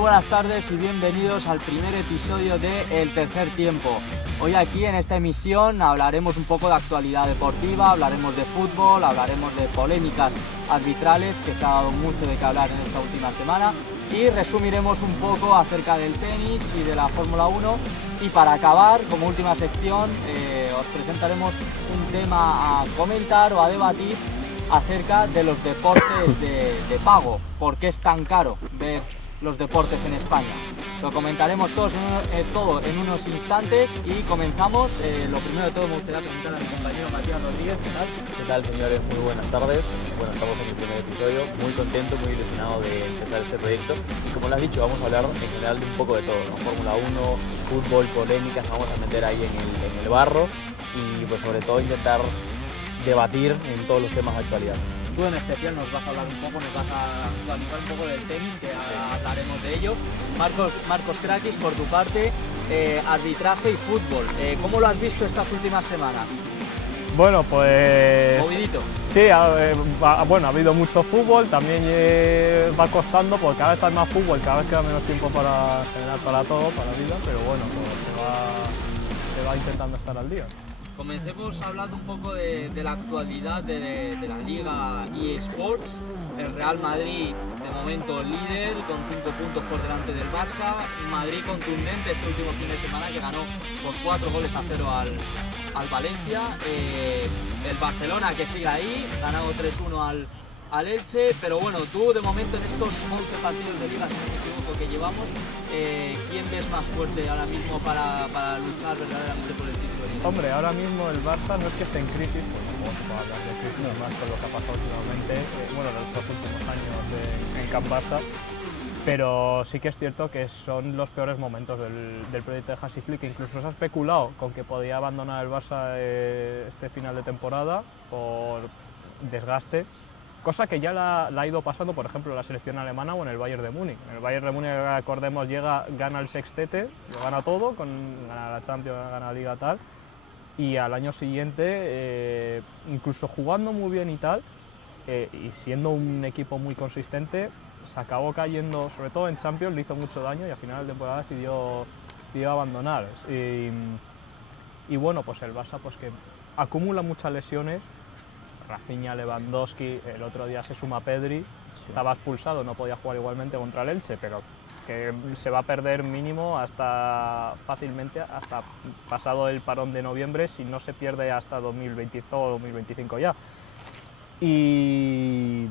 buenas tardes y bienvenidos al primer episodio de El Tercer Tiempo. Hoy aquí en esta emisión hablaremos un poco de actualidad deportiva, hablaremos de fútbol, hablaremos de polémicas arbitrales, que se ha dado mucho de qué hablar en esta última semana, y resumiremos un poco acerca del tenis y de la Fórmula 1. Y para acabar, como última sección, os presentaremos un tema a comentar o a debatir acerca de los deportes de pago. ¿Por qué es tan caro ver los deportes en España? Lo comentaremos todo en unos instantes y comenzamos. Lo primero de todo me gustaría presentar a mi compañero Matías Rodríguez. ¿Qué tal? ¿Qué tal, señores? Muy buenas tardes. Bueno, estamos en el primer episodio, muy contento, muy ilusionado de empezar este proyecto. Y como lo has dicho, vamos a hablar en general de un poco de todo, ¿no? Fórmula 1, fútbol, polémicas, vamos a meter ahí en el barro y pues sobre todo intentar debatir en todos los temas de actualidad. Tú en especial nos vas a hablar un poco, nos vas a actualizar un poco del tenis, que hablaremos de ello. Marcos Krakis, por tu parte, arbitraje y fútbol. ¿Cómo lo has visto estas últimas semanas? Bueno, pues... Movidito. Sí, bueno, ha habido mucho fútbol, también va costando, porque cada vez hay más fútbol, cada vez queda menos tiempo para generar para todo, para la vida, pero bueno, pues se va intentando estar al día. Comencemos hablando un poco de la actualidad de la Liga eSports. El Real Madrid, de momento líder, con 5 puntos por delante del Barça. Madrid contundente este último fin de semana, que ganó por 4-0 al Valencia. El Barcelona, que sigue ahí, ganado 3-1 al Elche. Pero bueno, tú de momento en estos 11 partidos de Liga, si no me equivoco, que llevamos, ¿quién ves más fuerte ahora mismo para luchar verdaderamente por el título? Hombre, ahora mismo el Barça no es que esté en crisis, pues tampoco se puede hablar de crisis, más con lo que ha pasado últimamente, bueno, en estos últimos años en Camp Barça, pero sí que es cierto que son los peores momentos del proyecto de Hansi Flick, que incluso se ha especulado con que podía abandonar el Barça este final de temporada por desgaste, cosa que ya la ha ido pasando, por ejemplo, en la selección alemana o en el Bayern de Múnich. En el Bayern de Múnich, recordemos, gana el sextete, lo gana todo, gana la Champions, gana la Liga tal, y al año siguiente, incluso jugando muy bien y tal, y siendo un equipo muy consistente, se acabó cayendo, sobre todo en Champions, le hizo mucho daño y al final de temporada decidió abandonar. Y bueno, pues el Barça pues que acumula muchas lesiones. Rafinha, Lewandowski, el otro día se suma Pedri, sí. Estaba expulsado, no podía jugar igualmente contra el Elche, pero que se va a perder mínimo fácilmente hasta pasado el parón de noviembre, si no se pierde hasta 2025 o 2025 ya. Y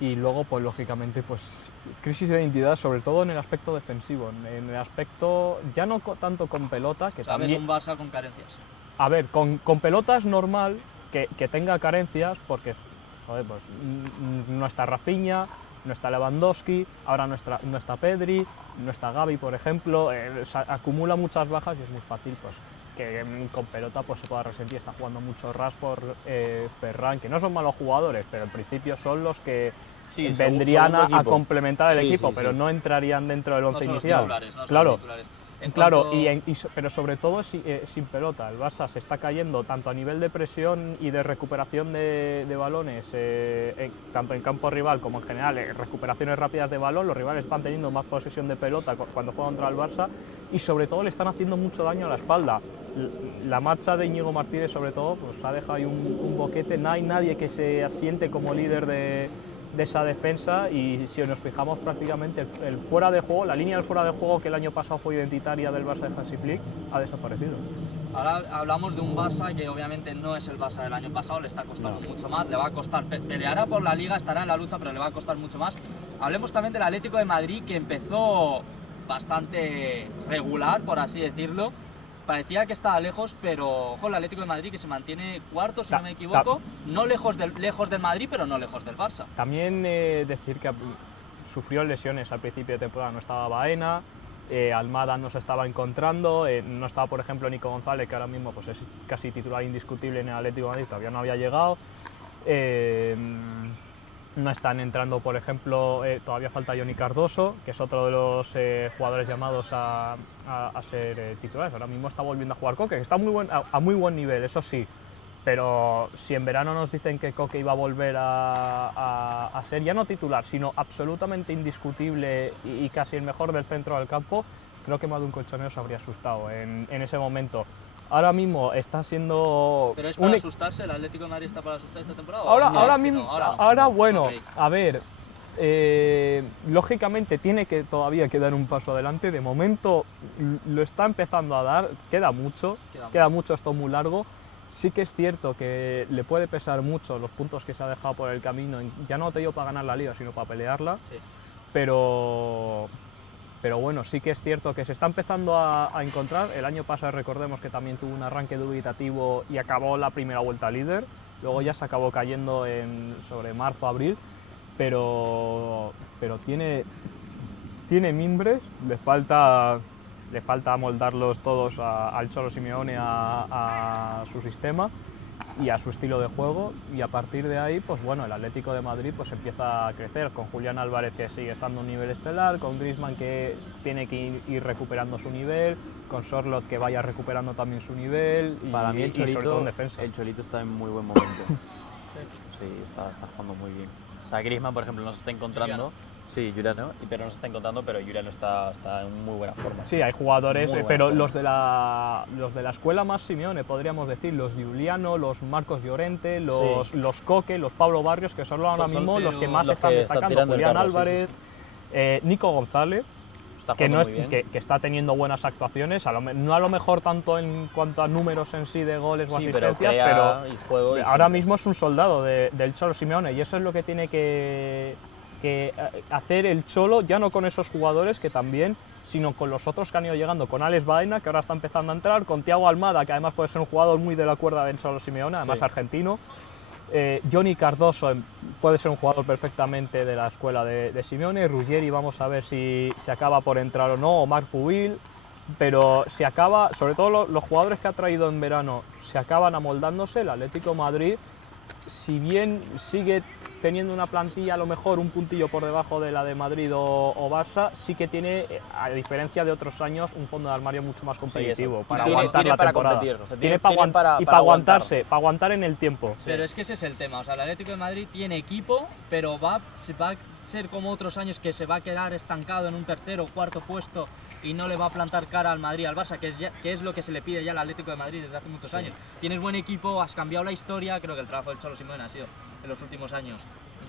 luego, pues lógicamente, pues crisis de identidad, sobre todo en el aspecto defensivo, en el aspecto ya no tanto con pelota, que ¿sabes? También... Un Barça con carencias. A ver, con pelota es normal que tenga carencias, porque joder, pues, no está Rafinha, no está Lewandowski, ahora no está Pedri, no está Gavi, por ejemplo, acumula muchas bajas y es muy fácil pues, que con pelota pues, se pueda resentir. Está jugando mucho Rashford, Ferran, que no son malos jugadores, pero en principio son los que vendrían a complementar el equipo, pero no entrarían dentro del once inicial. Claro. Claro, pero sobre todo sin pelota. El Barça se está cayendo tanto a nivel de presión y de recuperación de balones, tanto en campo rival como en general, recuperaciones rápidas de balón. Los rivales están teniendo más posesión de pelota cuando juegan contra el Barça y sobre todo le están haciendo mucho daño a la espalda. La marcha de Íñigo Martínez sobre todo pues, ha dejado ahí un boquete. No hay nadie que se asiente como líder de esa defensa y si nos fijamos prácticamente el fuera de juego, la línea del fuera de juego que el año pasado fue identitaria del Barça de Hansi Flick ha desaparecido. Ahora hablamos de un Barça que obviamente no es el Barça del año pasado, le está costando mucho más, le va a costar, peleará por la Liga, estará en la lucha, pero le va a costar mucho más. Hablemos también del Atlético de Madrid, que empezó bastante regular, por así decirlo. Parecía que estaba lejos, pero ojo, el Atlético de Madrid que se mantiene cuarto, si no me equivoco, no lejos del Madrid, pero no lejos del Barça. También decir que sufrió lesiones al principio de temporada, no estaba Baena, Almada no se estaba encontrando, no estaba por ejemplo Nico González, que ahora mismo pues, es casi titular indiscutible en el Atlético de Madrid, todavía no había llegado. No están entrando, por ejemplo, todavía falta Johnny Cardoso, que es otro de los jugadores llamados a ser titulares. Ahora mismo está volviendo a jugar Coque, que está a muy buen nivel, eso sí, pero si en verano nos dicen que Koke iba a volver a ser ya no titular, sino absolutamente indiscutible y casi el mejor del centro del campo, creo que más de un colchonero se habría asustado en ese momento. Ahora mismo está siendo... ¿Pero es para asustarse? ¿El Atlético de Madrid está para asustar esta temporada? Ahora mismo, ahora bueno, creéis? a ver, lógicamente tiene que todavía que dar un paso adelante. De momento lo está empezando a dar, queda mucho, esto es muy largo. Sí que es cierto que le puede pesar mucho los puntos que se ha dejado por el camino, ya no te digo para ganar la liga, sino para pelearla, Sí. pero bueno, sí que es cierto que se está empezando a encontrar. El año pasado recordemos que también tuvo un arranque dubitativo y acabó la primera vuelta líder, luego ya se acabó cayendo sobre marzo, abril, pero tiene mimbres, le falta moldarlos todos al Cholo Simeone, a su sistema y a su estilo de juego, y a partir de ahí, pues bueno, el Atlético de Madrid pues empieza a crecer, con Julián Álvarez, que sigue estando a un nivel estelar, con Griezmann, que tiene que ir recuperando su nivel, con Sorloth, que vaya recuperando también su nivel, Para mí y sobre todo en defensa. el Cholito está en muy buen momento. Sí, está jugando muy bien. O sea, Griezmann, por ejemplo, no se está encontrando. Sí, Juliano, pero no se está encontrando, pero Juliano está en muy buena forma. Sí, hay jugadores, Muy buena pero forma. los de la escuela más Simeone, podríamos decir, los Giuliano, los Marcos Llorente, los Koke, los Pablo Barrios, que son ahora mismo los que más los están que están destacando. tirando el Julián carro, sí, Álvarez, Nico González, Está que, jugando no muy es, bien. que está teniendo buenas actuaciones, no a lo mejor tanto en cuanto a números en sí de goles o Sí, asistencias, crea y juego y ahora siempre. mismo es un soldado del Cholo Simeone, y eso es lo que tiene que hacer el Cholo, ya no con esos jugadores que también, sino con los otros que han ido llegando, con Alex Baena, que ahora está empezando a entrar, con Thiago Almada, que además puede ser un jugador muy de la cuerda del Cholo Simeone, además Sí. argentino. Johnny Cardoso puede ser un jugador perfectamente de la escuela de Simeone. Ruggeri, vamos a ver si se acaba por entrar o no, o Marc Pubil, pero si acaba, sobre todo los jugadores que ha traído en verano, se acaban amoldándose. El Atlético de Madrid, si bien sigue teniendo una plantilla a lo mejor un puntillo por debajo de la de Madrid o Barça, sí que tiene, a diferencia de otros años, un fondo de armario mucho más competitivo, eso. para Tiene aguantar la para temporada. competir, o sea, tiene tiene para aguantarse, para aguantar en el tiempo. Pero es que ese es el tema, o sea, el Atlético de Madrid tiene equipo, pero va a ser como otros años, que se va a quedar estancado en un tercer o cuarto puesto y no le va a plantar cara al Madrid, al Barça, que es lo que se le pide ya al Atlético de Madrid desde hace muchos años. Tienes buen equipo, has cambiado la historia, creo que el trabajo del Cholo Simeone ha sido en los últimos años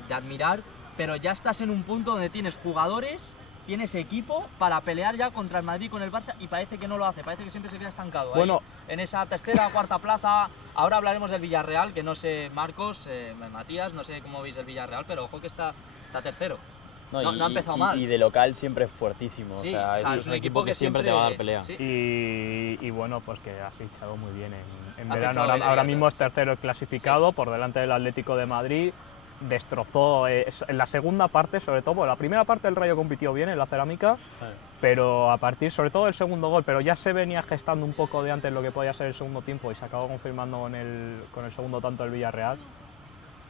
de admirar, pero ya estás en un punto donde tienes jugadores, tienes equipo para pelear ya contra el Madrid con el Barça, y parece que no lo hace, parece que siempre se queda estancado Bueno, ahí, en esa tercera o cuarta plaza. Ahora hablaremos del Villarreal, que no sé, Marcos, Matías, no sé cómo veis el Villarreal, pero ojo que está tercero. No ha empezado mal. Y de local siempre es fuertísimo. Sí, o sea, es un equipo que siempre te va a dar pelea. Sí. Y bueno, pues que ha fichado muy bien en Ha verano. fichado bien, Ahora mismo es evidentemente. tercero clasificado, por delante del Atlético de Madrid. Destrozó en la segunda parte, sobre todo. Bueno, la primera parte el Rayo compitió bien en la cerámica, pero a partir, sobre todo el segundo gol, pero ya se venía gestando un poco de antes lo que podía ser el segundo tiempo, y se acabó confirmando con el segundo tanto del Villarreal.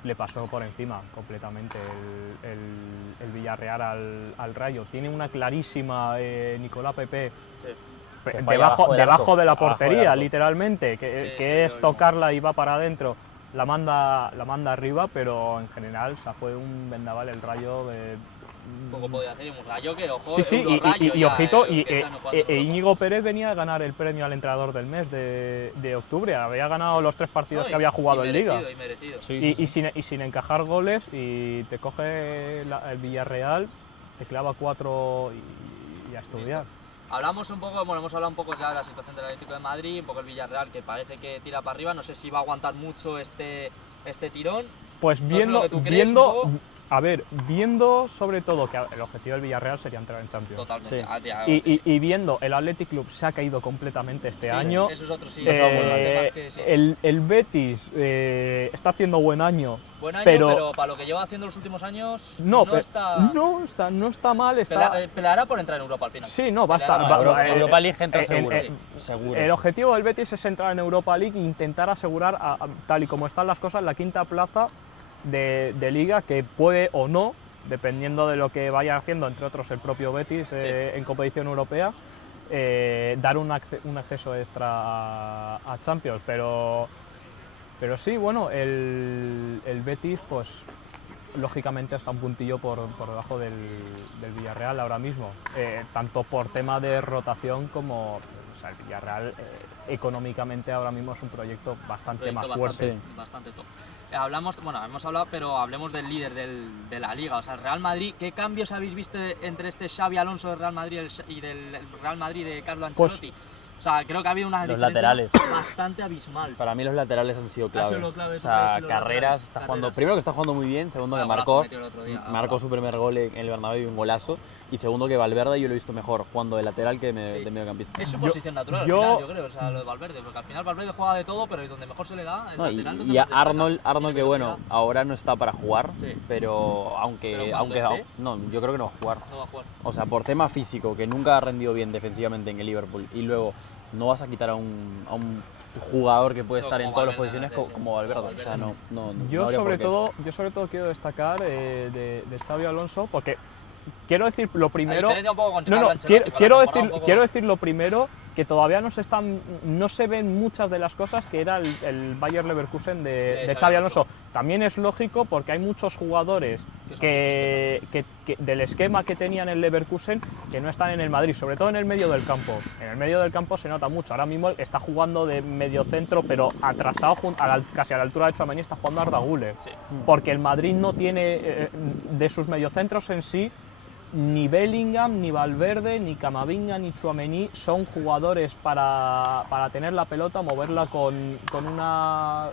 Le pasó por encima completamente el Villarreal al Rayo. Tiene una clarísima Nicolás Pepe, Que falla debajo de la abajo del portería, arco. literalmente, Sí, que sí, es lo vimos. tocarla y va para adentro. La manda arriba, pero en general fue un vendaval el Rayo. Poco podía hacer, y un Rayo que, ojo, Sí, Euro Rayo y ya, ojito, que está en cuartos de Europa. Íñigo Pérez venía a ganar el premio al entrenador del mes de octubre. Había ganado los 3 partidos que había jugado en Liga. Y merecido. Y sin encajar goles, y te coge el Villarreal, te clava 4 y a estudiar. Hablamos un poco, bueno, hemos hablado un poco ya de la situación del Atlético de Madrid, un poco el Villarreal, que parece que tira para arriba. No sé si va a aguantar mucho este tirón. Pues No sé lo que tú crees, un poco. viendo sobre todo que el objetivo del Villarreal sería entrar en Champions. Totalmente. Sí. Y viendo el Athletic Club se ha caído completamente este Sí, año. Eso es otro, sí. Eh, esos son buenos temas que sí. el Betis está haciendo buen año. Buen año, pero- pero para lo que lleva haciendo los últimos años, No, no está. no está mal. Peleará por entrar en Europa al final. Sí, no, va a estar. Peleará. Europa League entra eh, seguro. eh, seguro. El objetivo del Betis es entrar en Europa League e intentar asegurar, tal y como están las cosas, la quinta plaza de Liga, que puede o no, dependiendo de lo que vaya haciendo, entre otros el propio Betis en competición europea, dar un acceso extra a Champions. Pero Pero sí, bueno, el Betis, pues lógicamente está un puntillo por debajo del Villarreal ahora mismo, tanto por tema de rotación como, o sea, el Villarreal económicamente ahora mismo es un proyecto bastante más fuerte. Bastante top. Hemos hablado, pero hablemos del líder de la Liga, o sea, el Real Madrid. ¿Qué cambios habéis visto entre este Xavi Alonso del Real Madrid y del Real Madrid de Carlo Ancelotti? O sea, creo que ha habido una Los diferencia laterales. bastante abismal. Para mí los laterales han sido clave. sido clave, O eso sea, sí, los Carreras laterales, está jugando, Carreras. primero que está jugando muy bien, segundo que Golazo metió el otro día, marcó golazo. su primer gol en el Bernabéu y un golazo, y segundo que Valverde yo lo he visto mejor jugando de lateral que Sí. de mediocampista. Es su Yo- posición natural, yo- al final, yo creo, o sea, lo de Valverde, porque al final Valverde juega de todo, pero donde mejor se le da, el No, lateral donde y a más destaca. Arnold Tiene que bueno, velocidad, ahora no está para jugar, Sí. pero Pero cuando esté, no, yo creo que no va a jugar. no va a jugar. O sea, por tema físico, que nunca ha rendido bien defensivamente en el Liverpool, y luego no vas a quitar a un jugador que puede No, estar como en todas las Valverde, posiciones sí, sí. como Valverde. Como O sea, no Yo habría sobre por qué. todo quiero destacar de Xavi Alonso, porque quiero decir lo primero. diferencia un poco con No, Carlo no, Ancelotti, con la quiero temporada un poco quiero más. decir lo primero, que todavía no se ven muchas de las cosas que era el Bayer Leverkusen de De Xavi Alonso. También es lógico porque hay muchos jugadores Que son que del esquema que tenían el Leverkusen que no están en el Madrid, sobre todo en el medio del campo. En el medio del campo se nota mucho. Ahora mismo está jugando de mediocentro, pero atrasado casi a la altura de Tchouaméni está jugando Arda Güler. Sí. Porque el Madrid no tiene de sus mediocentros en sí. Ni Bellingham, ni Valverde, ni Camavinga, ni Tchouaméni son jugadores para tener la pelota, moverla con una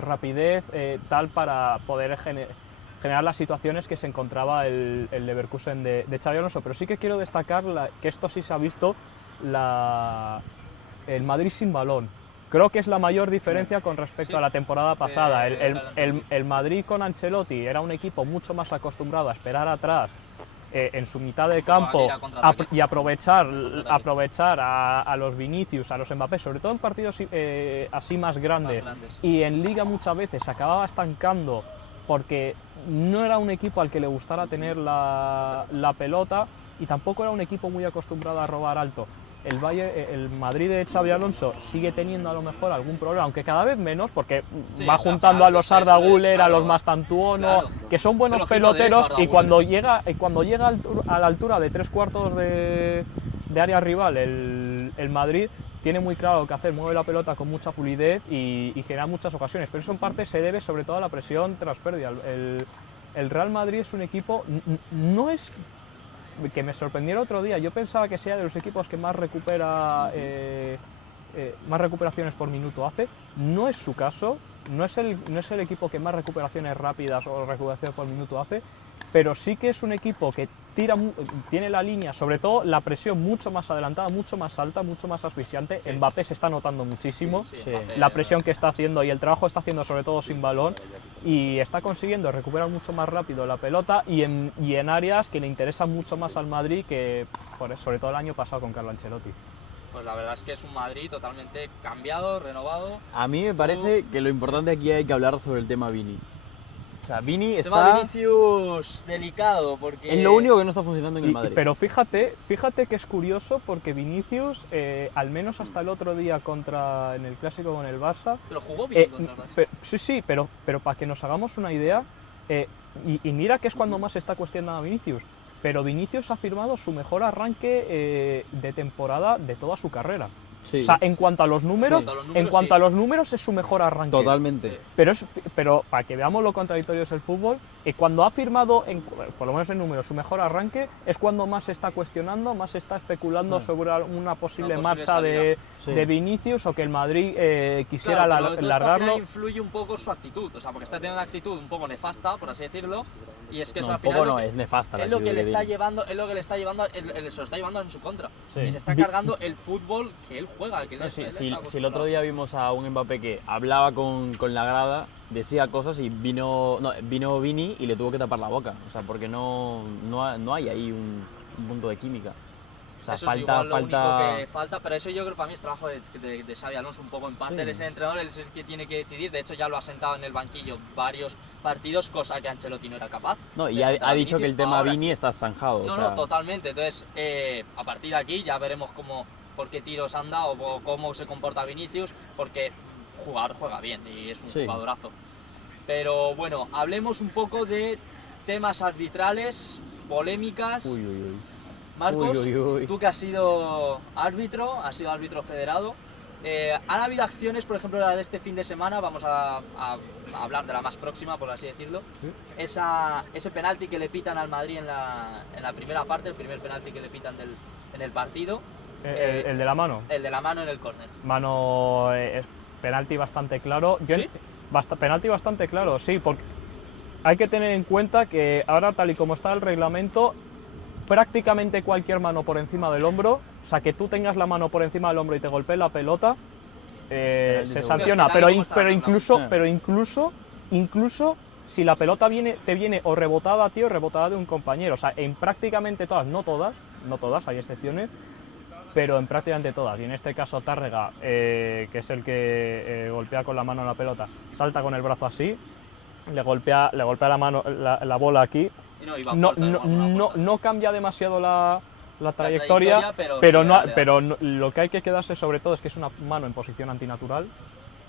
rapidez tal para poder generar las situaciones que se encontraba el Leverkusen de Xabi Alonso. Pero sí que quiero destacar que esto sí se ha visto, el Madrid sin balón. Creo que es la mayor diferencia con respecto Sí. a la temporada pasada. Ancelotti. El Madrid con Ancelotti era un equipo mucho más acostumbrado a esperar atrás en su mitad de campo ir a contraataque. y aprovechar a los Vinicius, a los Mbappé, sobre todo en partidos así más grandes. Y en Liga muchas veces se acababa estancando porque no era un equipo al que le gustara tener la pelota y tampoco era un equipo muy acostumbrado a robar alto. El Madrid de Xabi Alonso sigue teniendo a lo mejor algún problema, aunque cada vez menos, porque Sí, va o sea, juntando a los eso es, Arda Güler, a claro, los Mastantuono, claro. que son buenos Es el ojito derecho, peloteros, Arda y Güler. cuando llega a la altura de 3/4 de área rival el Madrid tiene muy claro lo que hacer, mueve la pelota con mucha fluidez y genera muchas ocasiones, pero eso en parte se debe sobre todo a la presión tras pérdida. El Real Madrid es un equipo, no es que me sorprendió el otro día, yo pensaba que sea de los equipos que más más recuperaciones por minuto hace, no es su caso, no es el equipo que más recuperaciones rápidas o recuperaciones por minuto hace, pero sí que es un equipo que tiene la línea, sobre todo la presión mucho más adelantada, mucho más alta, mucho más asfixiante. Sí. Mbappé se está notando muchísimo Sí, Sí. Mbappé, la presión que está haciendo y el trabajo está haciendo sobre todo sin balón y está consiguiendo recuperar mucho más rápido la pelota y en áreas que le interesan mucho más al Madrid que sobre todo el año pasado con Carlo Ancelotti. Pues la verdad es que es un Madrid totalmente cambiado, renovado. A mí me parece que lo importante aquí hay que hablar sobre el tema Vini. O sea, Vini El tema está... Vinicius delicado porque Es lo único que no está funcionando en el Madrid. Pero fíjate que es curioso porque Vinicius, al menos hasta el otro día en el clásico con el Barça, Pero jugó bien contra el Barça. sí, pero para que nos hagamos una idea, y mira que es cuando más se está cuestionando a Vinicius, pero Vinicius ha firmado su mejor arranque de temporada de toda su carrera. Sí, O sea, en cuanto a los números, sí. a los números es su mejor arranque. totalmente. Pero para que veamos lo contradictorio es el fútbol, cuando ha firmado, por lo menos en números, su mejor arranque, es cuando más se está cuestionando, más se está especulando sobre una posible marcha de Vinicius o que el Madrid quisiera Claro, pero todo esto al largarlo. final influye un poco su actitud, o sea, porque está teniendo una actitud un poco nefasta, por así decirlo, y es que eso No, al un final poco lo no, que- es nefasta la es lo que actitud le de está Vini. llevando, es lo que le está llevando, se lo está llevando en su contra. Sí. Y se está cargando el fútbol que él juega, que él No, él si está el otro acostumbrado. día vimos a un Mbappé que hablaba con la grada, decía cosas y vino Vini y le tuvo que tapar la boca. O sea, porque no hay ahí un punto de química. O sea, Eso es igual lo único que falta, pero eso yo creo que para mí es trabajo de Xabi Alonso un poco en parte. Sí. Él es el entrenador, él es el que tiene que decidir. De hecho, ya lo ha sentado en el banquillo varios partidos, cosa que Ancelotti no era capaz. No, y de sentar ha a dicho que el Vinicius. tema Ahora Vini sí. está zanjado. o No, sea, no, totalmente. Entonces, a partir de aquí ya veremos por qué tiros anda o cómo se comporta Vinicius, porque jugador juega bien y es un Sí. jugadorazo. Pero bueno, hablemos un poco de temas arbitrales, polémicas. Uy, uy, uy. Marcos, Uy, uy, uy. tú que has sido árbitro federado, ¿han habido acciones, por ejemplo, la de este fin de semana? Vamos a hablar de la más próxima, por así decirlo. Sí. Ese penalti que le pitan al Madrid en la primera parte, el primer penalti que le pitan en el partido. El de la mano. El de la mano en el córner. Mano es penalti bastante claro. ¿Sí? Penalti bastante claro, sí, porque hay que tener en cuenta que ahora, tal y como está el reglamento, prácticamente cualquier mano por encima del hombro, o sea, que tú tengas la mano por encima del hombro y te golpee la pelota, se seguro. sanciona, Pero es que tal y como está pero, el incluso si la pelota te viene o rebotada a ti o rebotada de un compañero, o sea, en prácticamente todas, no todas, hay excepciones, pero en prácticamente todas, y en este caso Tárrega, que es el que golpea con la mano la pelota, salta con el brazo así, le golpea la mano, la bola aquí, Y no, iba a no, puerta, no, iba a una no, puerta. no cambia demasiado la trayectoria, trayectoria, pero sí, dale. pero lo que hay que quedarse sobre todo es que es una mano en posición antinatural.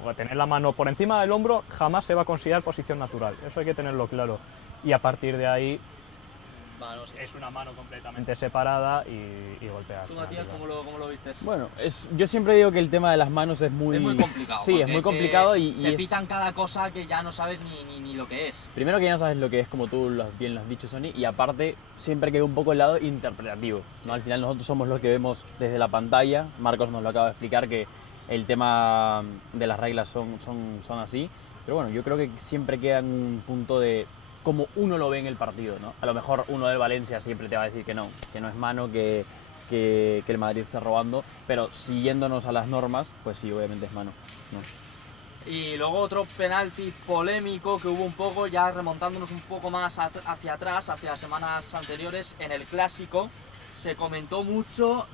O tener la mano por encima del hombro jamás se va a considerar posición natural, eso hay que tenerlo claro. Y a partir de ahí Bueno, sí. es una mano completamente separada y golpear. ¿Tú, Matías, cómo lo vistes? Bueno, yo siempre digo que el tema de las manos es muy... Es muy complicado. Sí, es porque muy que complicado y se es- pitan cada cosa que ya no sabes ni lo que es. Primero que ya no sabes lo que es, como tú bien lo has dicho, Sony, y aparte siempre queda un poco el lado interpretativo, ¿no? Al final nosotros somos los que vemos desde la pantalla, Marcos nos lo acaba de explicar que el tema de las reglas son así, pero bueno, yo creo que siempre queda en un punto de cómo uno lo ve en el partido, ¿no? A lo mejor uno del Valencia siempre te va a decir que no es mano, que el Madrid está robando, pero siguiéndonos a las normas, pues sí, obviamente es mano, ¿no? Y luego otro penalti polémico que hubo un poco, ya remontándonos un poco más hacia atrás, hacia semanas anteriores, en el Clásico, se comentó mucho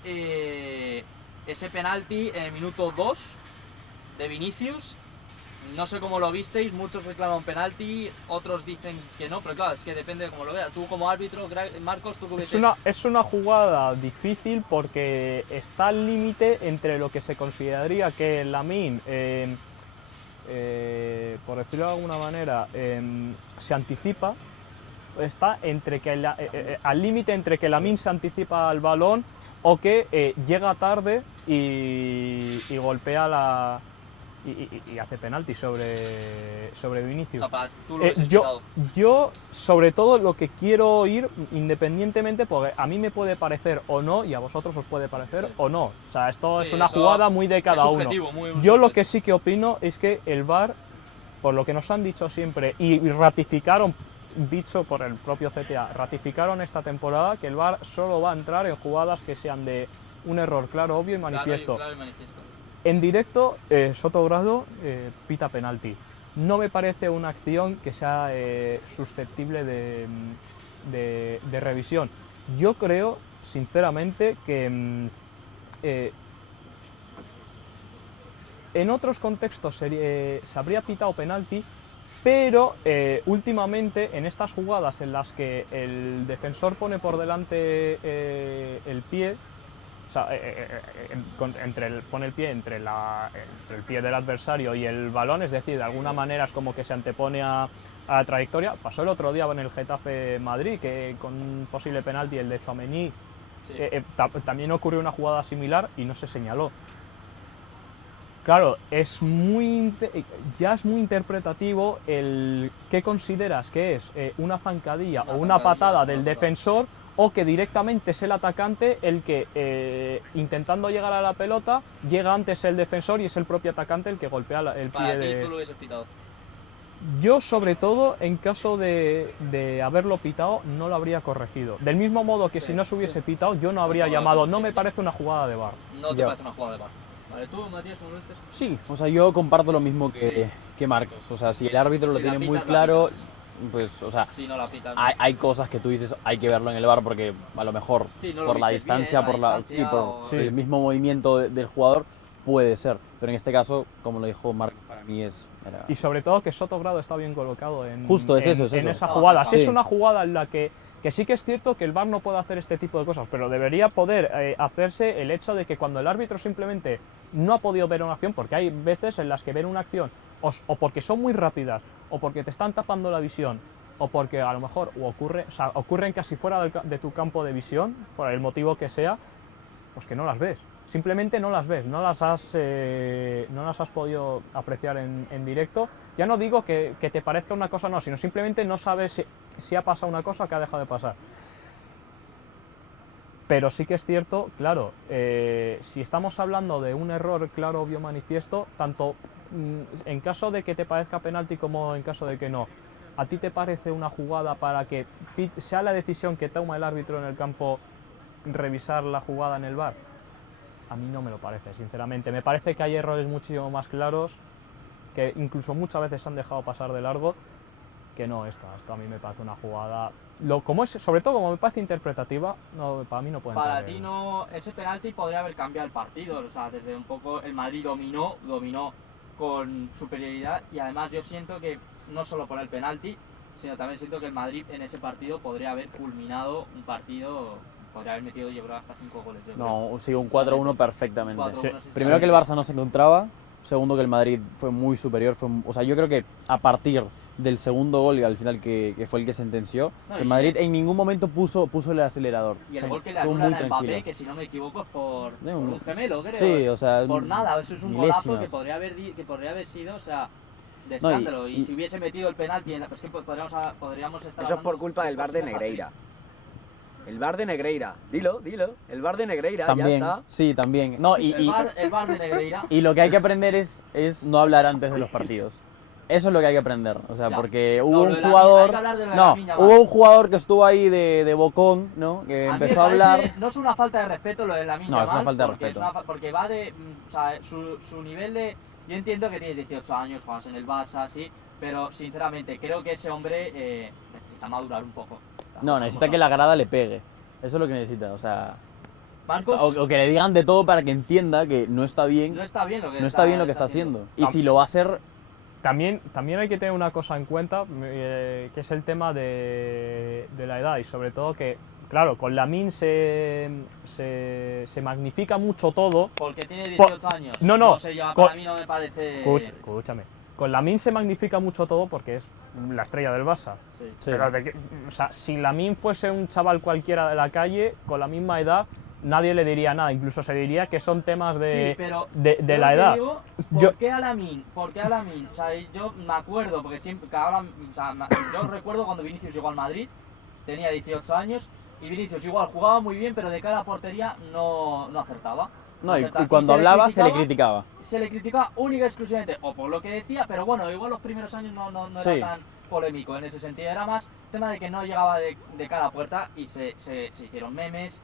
ese penalti en el minuto 2 de Vinicius. No sé cómo lo visteis, muchos reclaman penalti, otros dicen que no, pero claro, es que depende de cómo lo veas. Tú como árbitro, Marcos, ¿tú qué ves? Es una jugada difícil porque está al límite entre lo que se consideraría que Lamine, por decirlo de alguna manera, se anticipa, está entre que al límite entre que Lamine se anticipa al balón o que llega tarde y golpea y hace penalti sobre Vinicius. O sea, tú lo ves explicado. Yo, sobre todo, lo que quiero ir, independientemente, porque a mí me puede parecer o no, y a vosotros os puede parecer Sí. o no. O sea, esto Sí, es una eso jugada muy de cada es uno. subjetivo, muy Yo subjetivo. lo que sí que opino es que el VAR, por lo que nos han dicho siempre, y ratificaron, dicho por el propio CTA, ratificaron esta temporada que el VAR solo va a entrar en jugadas que sean de un error claro, obvio y manifiesto. Claro y manifiesto. En directo, Sotogrado pita penalti. No me parece una acción que sea susceptible de revisión. Yo creo, sinceramente, que en otros contextos se habría pitado penalti, pero últimamente en estas jugadas en las que el defensor pone por delante el pie, o sea, pone el pie entre el pie del adversario y el balón, es decir, de alguna manera es como que se antepone a la trayectoria. Pasó el otro día en el Getafe Madrid, que con un posible penalti, el de Tchouaméni, Sí. también ocurrió una jugada similar y no se señaló. Claro, ya es muy interpretativo el qué consideras que es una zancadilla o una patada del defensor, o que directamente es el atacante el que, intentando llegar a la pelota, llega antes el defensor y es el propio atacante el que golpea el Para pie ti, tú lo hubieses pitado. Yo, sobre todo, en caso de haberlo pitado, no lo habría corregido. Del mismo modo que Sí, si no se hubiese pitado, yo no habría No, llamado, no, no sí. me parece una jugada de VAR. No te Ya. parece una jugada de VAR. Vale, tú, Matías, ¿cómo lo viste? Sí, o sea, yo comparto lo mismo que Marcos. O sea, si el árbitro lo Si la tiene muy pitas, la claro, pitas. pues, o sea, Si no la pitan. hay cosas que tú dices, hay que verlo en el VAR porque a lo mejor Sí, no lo por la vistes bien, distancia, la por distancia por o- Sí. el mismo movimiento del jugador puede ser. Pero en este caso, como lo dijo Marcos, para mí era... Y sobre todo que Sotogrado está bien colocado en, Justo, es eso, es en eso. esa Ah, jugada. Sí, sí. es una jugada en la que sí que es cierto que el VAR no puede hacer este tipo de cosas, pero debería poder hacerse el hecho de que cuando el árbitro simplemente no ha podido ver una acción, porque hay veces en las que ven una acción o porque son muy rápidas, o porque te están tapando la visión, o porque a lo mejor ocurren casi fuera de tu campo de visión, por el motivo que sea, pues que no las ves. Simplemente no las ves, no las has podido apreciar en directo. Ya no digo que te parezca una cosa o no, sino simplemente no sabes si ha pasado una cosa o que ha dejado de pasar. Pero sí que es cierto, claro, si estamos hablando de un error claro, obvio, manifiesto, tanto en caso de que te parezca penalti como en caso de que no, ¿a ti te parece una jugada para que sea la decisión que toma el árbitro en el campo revisar la jugada en el VAR? A mí no me lo parece, sinceramente. Me parece que hay errores muchísimo más claros, que incluso muchas veces se han dejado pasar de largo, que no esto a mí me parece una jugada, sobre todo como me parece interpretativa, no, para mí no puede Para entrar ti no, ese penalti podría haber cambiado el partido, o sea, desde un poco el Madrid dominó con superioridad, y además yo siento que no solo por el penalti, sino también siento que el Madrid en ese partido podría haber culminado un partido, podría haber metido, yo creo, hasta 5 goles. No, sí, un 4-1 perfectamente. 4-1, Sí. sí. Primero que el Barça no se encontraba, segundo que el Madrid fue muy superior, o sea, yo creo que a partir del segundo gol y al final que fue el que sentenció, No, el y- Madrid en ningún momento puso el acelerador. Y el O sea, gol que le estuvo anulan muy a Mbappé, tranquilo. que si no me equivoco es por De un gemelo, creo. Sí, o sea, por nada, eso es un golazo que milésimas. podría haber sido, o sea, de No, escándalo. Y, y- si hubiese metido el penalti, pues que podríamos estar Eso es por hablando culpa del VAR de posibles Negreira. El VAR de Negreira. Dilo. El VAR de Negreira, También, ya está. sí, también. No, hat-trick. El VAR de Negreira. y lo que hay que aprender es no hablar antes de los partidos. Eso es lo que hay que aprender, o sea, Ya. porque No, hubo lo un de la- jugador, hay que hablar de lo de no, Lamine Yamal. hubo un jugador que estuvo ahí de bocón, ¿no? Que A mí me empezó a parece- hablar. No es una falta de respeto lo de Lamine No, es una Yamal, falta de porque respeto. porque va de. O sea, su nivel de. Yo entiendo que tienes 18 años, juegas en el Barça, sí, pero sinceramente creo que ese hombre necesita madurar un poco. No, necesita que la grada le pegue. Eso es lo que necesita, o sea, Marcos o que le digan de todo para que entienda que no está bien, no está bien lo que no está bien lo que está haciendo. Y Tam- si lo va a hacer, También hay que tener una cosa en cuenta, que es el tema de la edad, y sobre todo que, claro, con Lamine se magnifica mucho todo. Porque tiene 18 años. No, sé, yo, con- para mí no me parece. Escúchame, con Lamine se magnifica mucho todo porque es la estrella del Barça. Sí. sí. Pero o sea, si Lamine fuese un chaval cualquiera de la calle, con la misma edad, nadie le diría nada, incluso se diría que son temas Sí, pero de yo la te edad. digo, Yo- ¿por qué a Lamine? ¿Por qué a Lamine? O sea, yo me acuerdo, porque siempre, que ahora, o sea, yo recuerdo cuando Vinicius llegó al Madrid, tenía 18 años, y Vinicius igual jugaba muy bien, pero de cara a portería no acertaba. no, y acertaba. cuando se le hablaba se le criticaba- criticaba. Se le criticaba única y exclusivamente, o por lo que decía, pero bueno, igual los primeros años no Sí. era tan polémico en ese sentido, era más tema de que no llegaba de cara a puerta y se hicieron memes,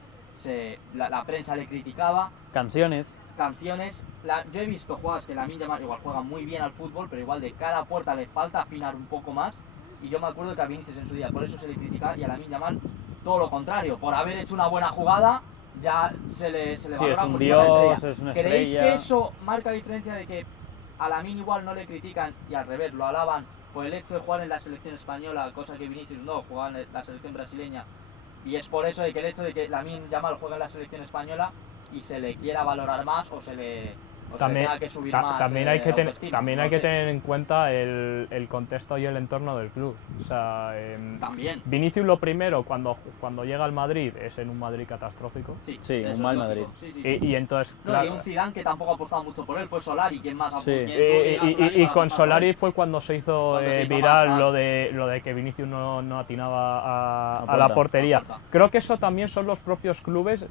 la prensa le criticaba, Canciones. canciones. Yo he visto jugadas que Lamine Yamal igual juega muy bien al fútbol, pero igual de cara a puerta le falta afinar un poco más, y yo me acuerdo que a Vinicius en su día por eso se le criticaba, y a Lamine Yamal todo lo contrario, por haber hecho una buena jugada ya se le valora es un como si fuera dios, estrella. es una ¿Creéis estrella. que eso marca diferencia de que a Lamine igual no le critican y al revés lo alaban por el hecho de jugar en la selección española, cosa que Vinicius no, jugaba en la selección brasileña, y es por eso de que el hecho de que Lamine Yamal juega en la selección española y se le quiera valorar más o se le tenga que subir más también hay que, autoestima, también no hay que sé. tener en cuenta el contexto y el entorno del club. O sea, También, Vinicius lo primero cuando llega al Madrid es en un Madrid catastrófico. sí, Sí, eso un es mal lógico, Madrid. sí, sí. Y entonces, No, claro, y un Zidane que tampoco ha apostado mucho por él, fue Solari quien más Sí. y con Solari fue cuando se hizo Cuando se hizo viral más, lo de que Vinicius no atinaba a puerta. la portería. A puerta. Creo que eso también son los propios clubes,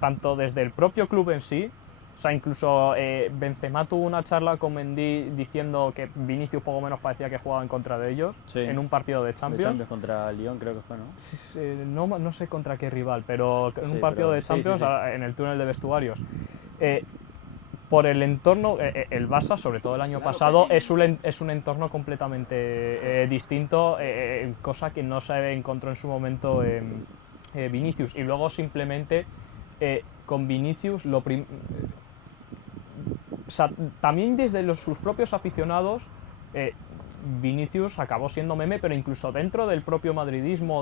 tanto desde el propio club en sí. O sea, incluso Benzema tuvo una charla con Mendy diciendo que Vinicius poco menos parecía que jugaba en contra de ellos Sí. en un partido de De Champions. Champions contra Lyon creo que fue, ¿no? Sí, sí, no sé contra qué rival, pero en un Sí, partido pero de sí, Champions sí, sí. en el túnel de vestuarios. Por el entorno, el Barça, sobre todo el año Claro, pasado, porque- es un entorno completamente distinto, cosa que no se encontró en su momento Vinicius. Y luego simplemente con Vinicius o sea, también desde sus propios aficionados Vinicius acabó siendo meme, pero incluso dentro del propio madridismo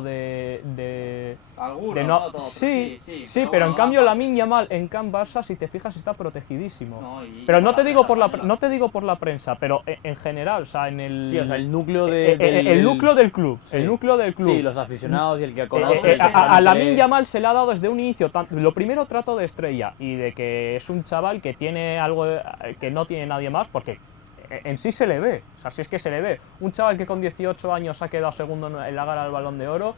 Algunos, de no todos, sí, pero bueno, en cambio Lamine Yamal en Can Barça, si te fijas, está protegidísimo. No, y pero por no la te digo prensa por la española. no te digo por la prensa, pero en general, o sea, en el Sí, o sea, el núcleo el núcleo del club, Sí. el núcleo del club. Sí, los aficionados y el que conoce. el que A sabe Lamine que- Yamal se le ha dado desde un inicio lo primero, trato de estrella, y de que es un chaval que tiene algo que no tiene nadie más, porque en sí se le ve, o sea, si es que se le ve. Un chaval que con 18 años ha quedado segundo en la gala del Balón de Oro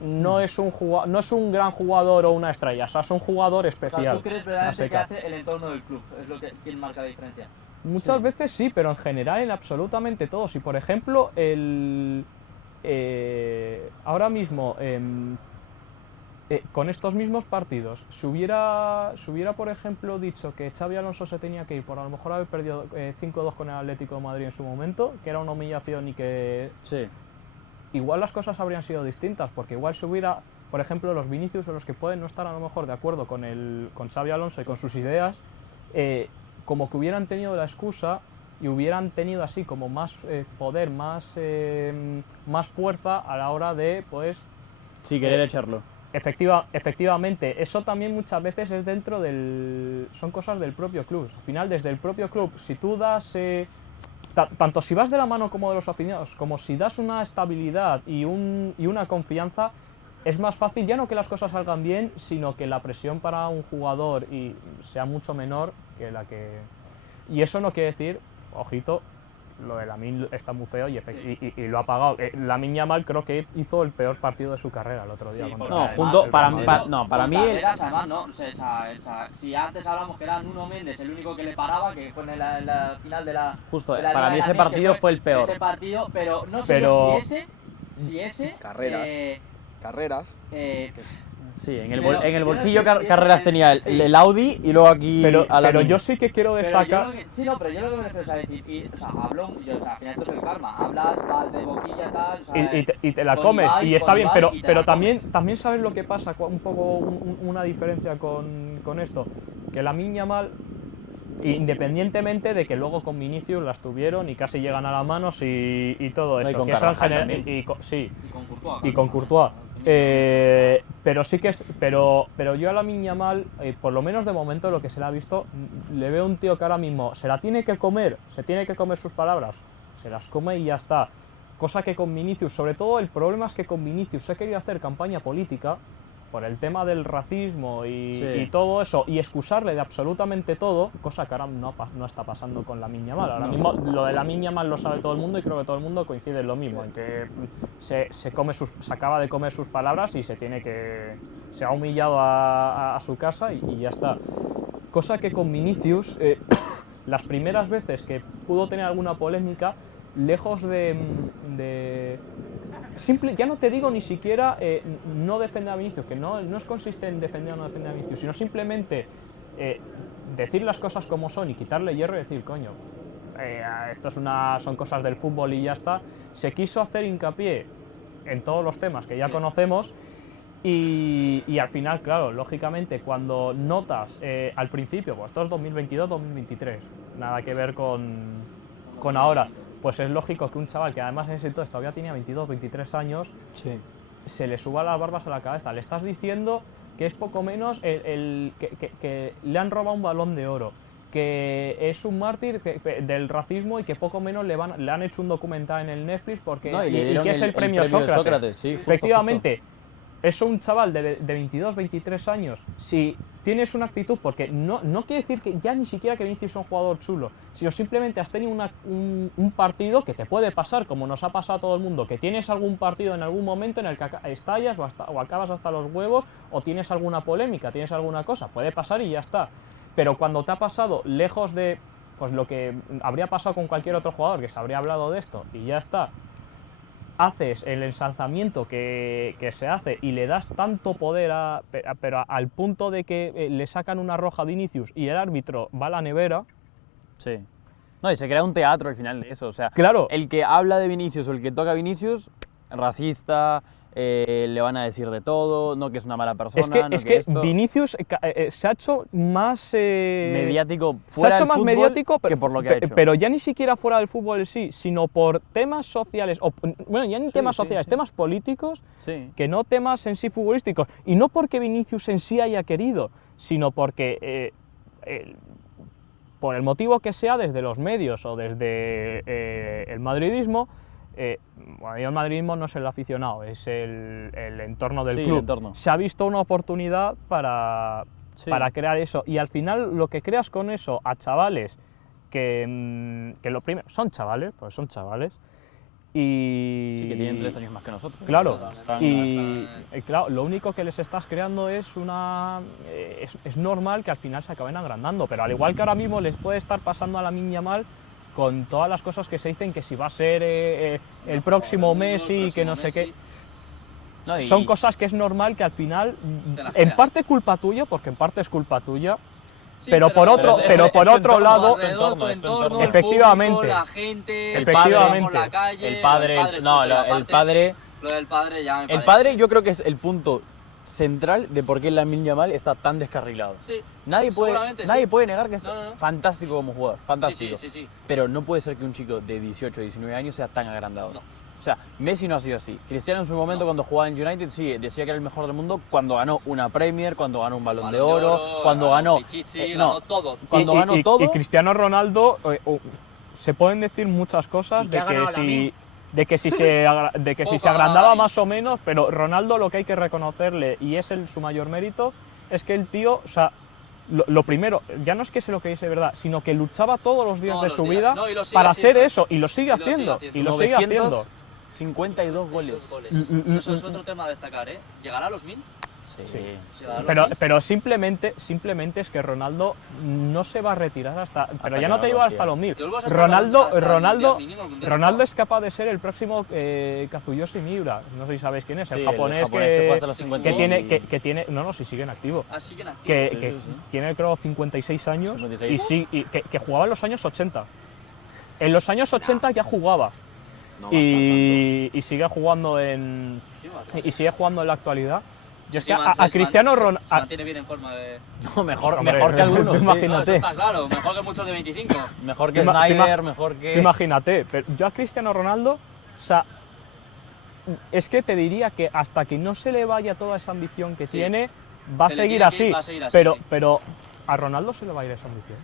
no es un gran jugador o una estrella, o sea, es un jugador O especial. sea, ¿tú crees verdaderamente a que secas. hace el entorno del club? Es lo que quien marca la diferencia. Muchas veces sí, pero en general en absolutamente todo. Si por ejemplo ahora mismo con estos mismos partidos se hubiera por ejemplo dicho que Xabi Alonso se tenía que ir por a lo mejor haber perdido 5-2 con el Atlético de Madrid en su momento, que era una humillación y que Sí. igual las cosas habrían sido distintas, porque igual se hubiera, por ejemplo, los Vinicius, o los que pueden no estar a lo mejor de acuerdo con Xabi Alonso y con sus ideas, como que hubieran tenido la excusa y hubieran tenido así como más poder, más fuerza a la hora de, pues, Sí, querer echarlo. efectivamente, eso también muchas veces es son cosas del propio club. Al final, desde el propio club, si tú das, tanto si vas de la mano como de los aficionados, como si das una estabilidad y una confianza, es más fácil ya no que las cosas salgan bien, sino que la presión para un jugador sea mucho menor que la que... Y eso no quiere decir, ojito, lo de Lamine está muy feo y lo ha pagado. Lamine Yamal creo que hizo el peor partido de su carrera el otro día. Sí, contra porque No, además junto, el para, partido para mí con el, carreras, además, no, si antes hablamos que era Nuno Méndez el único que le paraba, que fue en la final de la... justo, de la para Liga mí de ese Naciones, partido que fue el peor. Ese partido, pero no sé Pero- si ese Carreras. Carreras. Sí, en Pero el yo no bolsillo sé si ese- Carreras tenía sí. el Audi y luego aquí Pero a la yo sí que quiero Pero yo destacar... lo que, sí, no, pero yo lo que me refiero es a decir, o sea, al final esto es el karma, hablas, vas de boquilla, tal, o sea, y te la con comes Ibai, y está con bien, Ibai, pero, y te pero la también, comes. también sabes lo que pasa, un poco una diferencia con esto, que Lamine Yamal, independientemente de que luego con Vinicius las tuvieron y casi llegan a las manos y todo No, y eso, con que eso en Carvajal general, también. sí, Y con Courtois. y con Courtois. Pero sí que es, pero yo a Lamine Yamal, por lo menos de momento lo que se le ha visto, le veo un tío que ahora mismo se tiene que comer sus palabras, se las come y ya está. Cosa que con Vinicius, sobre todo el problema es que con Vinicius se ha querido hacer campaña política por el tema del racismo Sí. y todo eso, y excusarle de absolutamente todo, cosa que ahora no está pasando con Lamine Yamal. Ahora mismo lo de Lamine Yamal lo sabe todo el mundo y creo que todo el mundo coincide en lo mismo, en que se acaba de comer sus palabras y se ha humillado a su casa y ya está. Cosa que con Vinicius, las primeras veces que pudo tener alguna polémica, lejos ya no te digo ni siquiera no defender a Vinicius, que no es consiste en defender o no defender a Vinicius, sino simplemente decir las cosas como son y quitarle hierro y decir, coño, esto son cosas del fútbol y ya está. Se quiso hacer hincapié en todos los temas que ya conocemos y al final, claro, lógicamente, cuando notas al principio, pues esto es 2022-2023, nada que ver con ahora, pues es lógico que un chaval que además en ese entonces todavía tenía 22-23 años, Sí. se le suba las barbas a la cabeza. Le estás diciendo que es poco menos que le han robado un Balón de Oro, que es un mártir del racismo y que poco menos le han hecho un documental en el Netflix porque No, y le y dieron que es el premio de Sócrates. sí, justo, Efectivamente, eso un chaval de 22-23 años, si tienes una actitud, porque no quiere decir que ya ni siquiera que Vinicius es un jugador chulo, sino simplemente has tenido un partido que te puede pasar, como nos ha pasado a todo el mundo, que tienes algún partido en algún momento en el que estallas o acabas hasta los huevos, o tienes alguna polémica, tienes alguna cosa, puede pasar y ya está. Pero cuando te ha pasado lejos de pues lo que habría pasado con cualquier otro jugador, que se habría hablado de esto y ya está, haces el ensalzamiento que se hace y le das tanto poder pero al punto de que le sacan una roja a Vinicius y el árbitro va a la nevera. Sí. No, y se crea un teatro al final de eso. O sea, Claro. el que habla de Vinicius o el que toca a Vinicius, racista, le van a decir de todo, no que es una mala persona, Es que esto. Vinicius se ha hecho más mediático se ha fuera hecho del más fútbol mediático que por lo que ha hecho. pero ya ni siquiera fuera del fútbol en sí, sino por temas sociales, bueno, ya ni temas sociales, temas políticos, Sí. que no temas en sí futbolísticos. Y no porque Vinicius en sí haya querido, sino porque, por el motivo que sea, desde los medios o desde el madridismo, bueno, el madridismo no es el aficionado, es el entorno del Sí, el club. entorno. Se ha visto una oportunidad para crear eso. Y al final lo que creas con eso a chavales que lo primero son chavales, pues son chavales. Y Sí, que tienen 3 años más que nosotros. claro, Están- y claro, lo único que les estás creando es es normal que al final se acaben agrandando, pero al igual que ahora mismo les puede estar pasando a Lamine Yamal con todas las cosas que se dicen que si va a ser el próximo Messi, que no sé qué. No, y- Son cosas que es normal que al final, Te las en creas. parte culpa tuya, porque en parte es culpa tuya, Sí, pero por otro, es- pero es por tu otro entorno, lado, es tu entorno, es tu entorno. el Efectivamente. público, la gente, El Efectivamente. por la calle, el padre, es no, punto y el aparte. padre, Lo del padre ya me el parece. padre yo creo que es el punto central de por qué Lamine Yamal está tan descarrilado. Sí, Nadie seguramente puede sí. puede negar que es No, no, no. fantástico como jugador, fantástico. Sí, sí, sí, sí. Pero no puede ser que un chico de 18, 19 años sea tan agrandado. No. O sea, Messi no ha sido así. Cristiano en su momento cuando jugaba en United, sí, decía que era el mejor del mundo cuando ganó una Premier, cuando ganó un Balón de Oro, cuando ganó... Pichichi, no, ganó todo. cuando y, ganó y- todo... y Cristiano Ronaldo, se pueden decir muchas cosas Y que de ha ganado que, la si, Min. de que si se, de que si Poco se ha ganado agrandaba la Min. más o menos, pero Ronaldo lo que hay que reconocerle, y es su mayor mérito, es que el tío, o sea, lo primero, ya no es que se lo creyese de verdad, sino que luchaba todos los días Todos de los su días. vida No, y lo sigue para haciendo. hacer eso, y lo sigue Y lo sigue haciendo, haciendo. y lo sigue haciendo. 952 goles. Dos goles. Mm, Eso es otro tema a destacar, ¿eh? ¿Llegará a los 1000? Sí. Llegará a los Pero, 1000. pero simplemente es que Ronaldo no se va a retirar hasta pero que ya no no te lo digo hasta consiga. los 1000. Yo vuelvo hasta Ronaldo, hasta el Ronaldo, mundial mínimo, el mundial Ronaldo octavo. es capaz de ser el próximo Kazuyoshi Miura. No sé si sabéis quién es, Sí, el el japonés, japonés que juega hasta los que 50 tiene, y- que tiene, no, si sigue en activo. Ah, siguen activos. Que, Sí, que sí, sí. tiene creo 56 años 56. que jugaba en los años 80. En los años 80 ya jugaba No, y sigue jugando Sí, va. y sigue jugando en la actualidad. Yo es Sí, que man, a Cristiano se Ronaldo mantiene bien en forma de... No, mejor, Hombre, mejor que algunos. tú sí. imagínate. No, eso está claro, mejor que muchos de 25. Mejor que Tú ima- tú ima- Snyder, mejor que... Tú imagínate, pero yo a Cristiano Ronaldo, o sea, es que te diría que hasta que no se le vaya toda esa ambición que Sí. tiene, va a Se le seguir tiene que así. ir, va a seguir así, pero, sí. pero a Ronaldo se le va a ir esa ambición.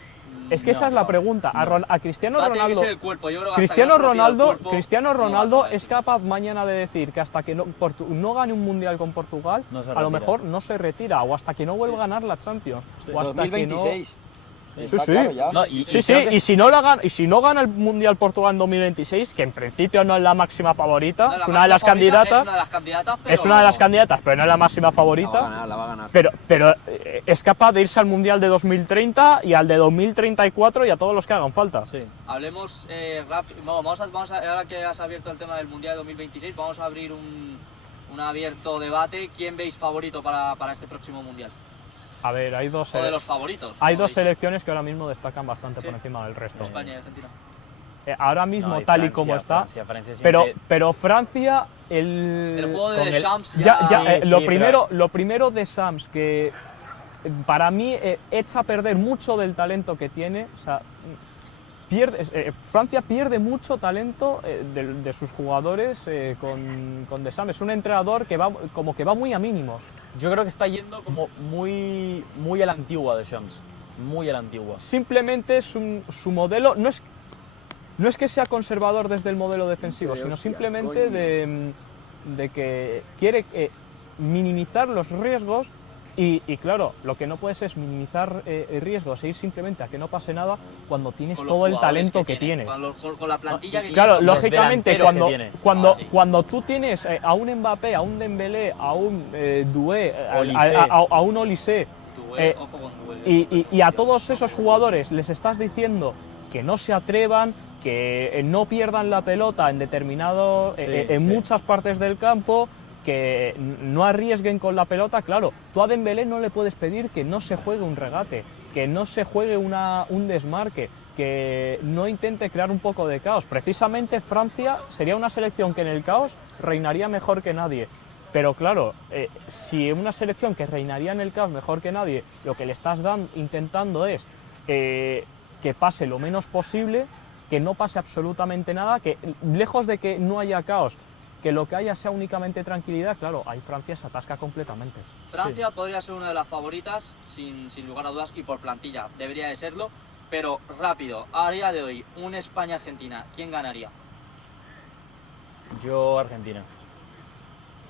Es que No, esa es la no, pregunta. A Cristiano Va a tener que Ronaldo. ser el cuerpo, yo creo que hasta Cristiano que no se lo pida el Ronaldo, cuerpo, Cristiano no va a Ronaldo acabar es eso. capaz mañana de decir que hasta que no gane un mundial con Portugal, No se a lo retira. mejor no se retira, o hasta que no vuelva a ganar la Champions, o hasta 2026. Sí, Está sí. claro ya. No, Sí, sí, creo que y si no gana el Mundial Portugal en 2026, que en principio no es la máxima favorita, No, la es una de las máxima favorita candidatas, Es una de las candidatas, pero... es una de las candidatas, pero no es la máxima La va a favorita, ganar, la va a ganar. pero es capaz de irse al Mundial de 2030 y al de 2034 y a todos los que hagan falta. Sí. Hablemos rápido. Vamos a, ahora que has abierto el tema del Mundial 2026, vamos a abrir un abierto debate. ¿Quién veis favorito para este próximo Mundial? A ver, hay dos, O de los favoritos. hay como dos veis. selecciones que ahora mismo destacan bastante Sí. por encima del resto. España y Argentina. Ahora mismo, No, y tal y Francia, como está, Francia pero, siempre- pero Francia, el juego de con el- Deschamps ya, Sí, lo, sí, lo primero de Sams, que para mí echa a perder mucho del talento que tiene. O sea, Francia pierde mucho talento de sus jugadores con Deschamps. Es un entrenador que va muy a mínimos. Yo creo que está yendo como muy, muy a la antigua de Shams. Muy a la antigua. Simplemente su modelo no es que sea conservador desde el modelo defensivo, Sí, sino hostia, simplemente coño. de que quiere minimizar los riesgos y claro, lo que no puedes es minimizar riesgos e ir simplemente a que no pase nada cuando tienes Con los todo el jugadores talento que tiene, tienes. Con la plantilla que Claro, tiene. lógicamente delanteros que tiene. cuando tú tienes a un Mbappé, a un Dembélé, a un Doué, Olise. a un Olise, Dué, ojo con Dué. y a todos esos jugadores les estás diciendo que no se atrevan, que no pierdan la pelota en en muchas partes del campo, que no arriesguen con la pelota. Claro, tú a Dembélé no le puedes pedir que no se juegue un regate, que no se juegue un desmarque, que no intente crear un poco de caos. Precisamente Francia sería una selección que en el caos reinaría mejor que nadie. Pero claro, si una selección que reinaría en el caos mejor que nadie, lo que le estás intentando es que pase lo menos posible, que no pase absolutamente nada, que lejos de que no haya caos, que lo que haya sea únicamente tranquilidad, claro, ahí Francia se atasca completamente. Francia podría ser una de las favoritas, sin lugar a dudas, y por plantilla debería de serlo, pero rápido, a día de hoy, un España-Argentina, ¿quién ganaría? Yo, Argentina.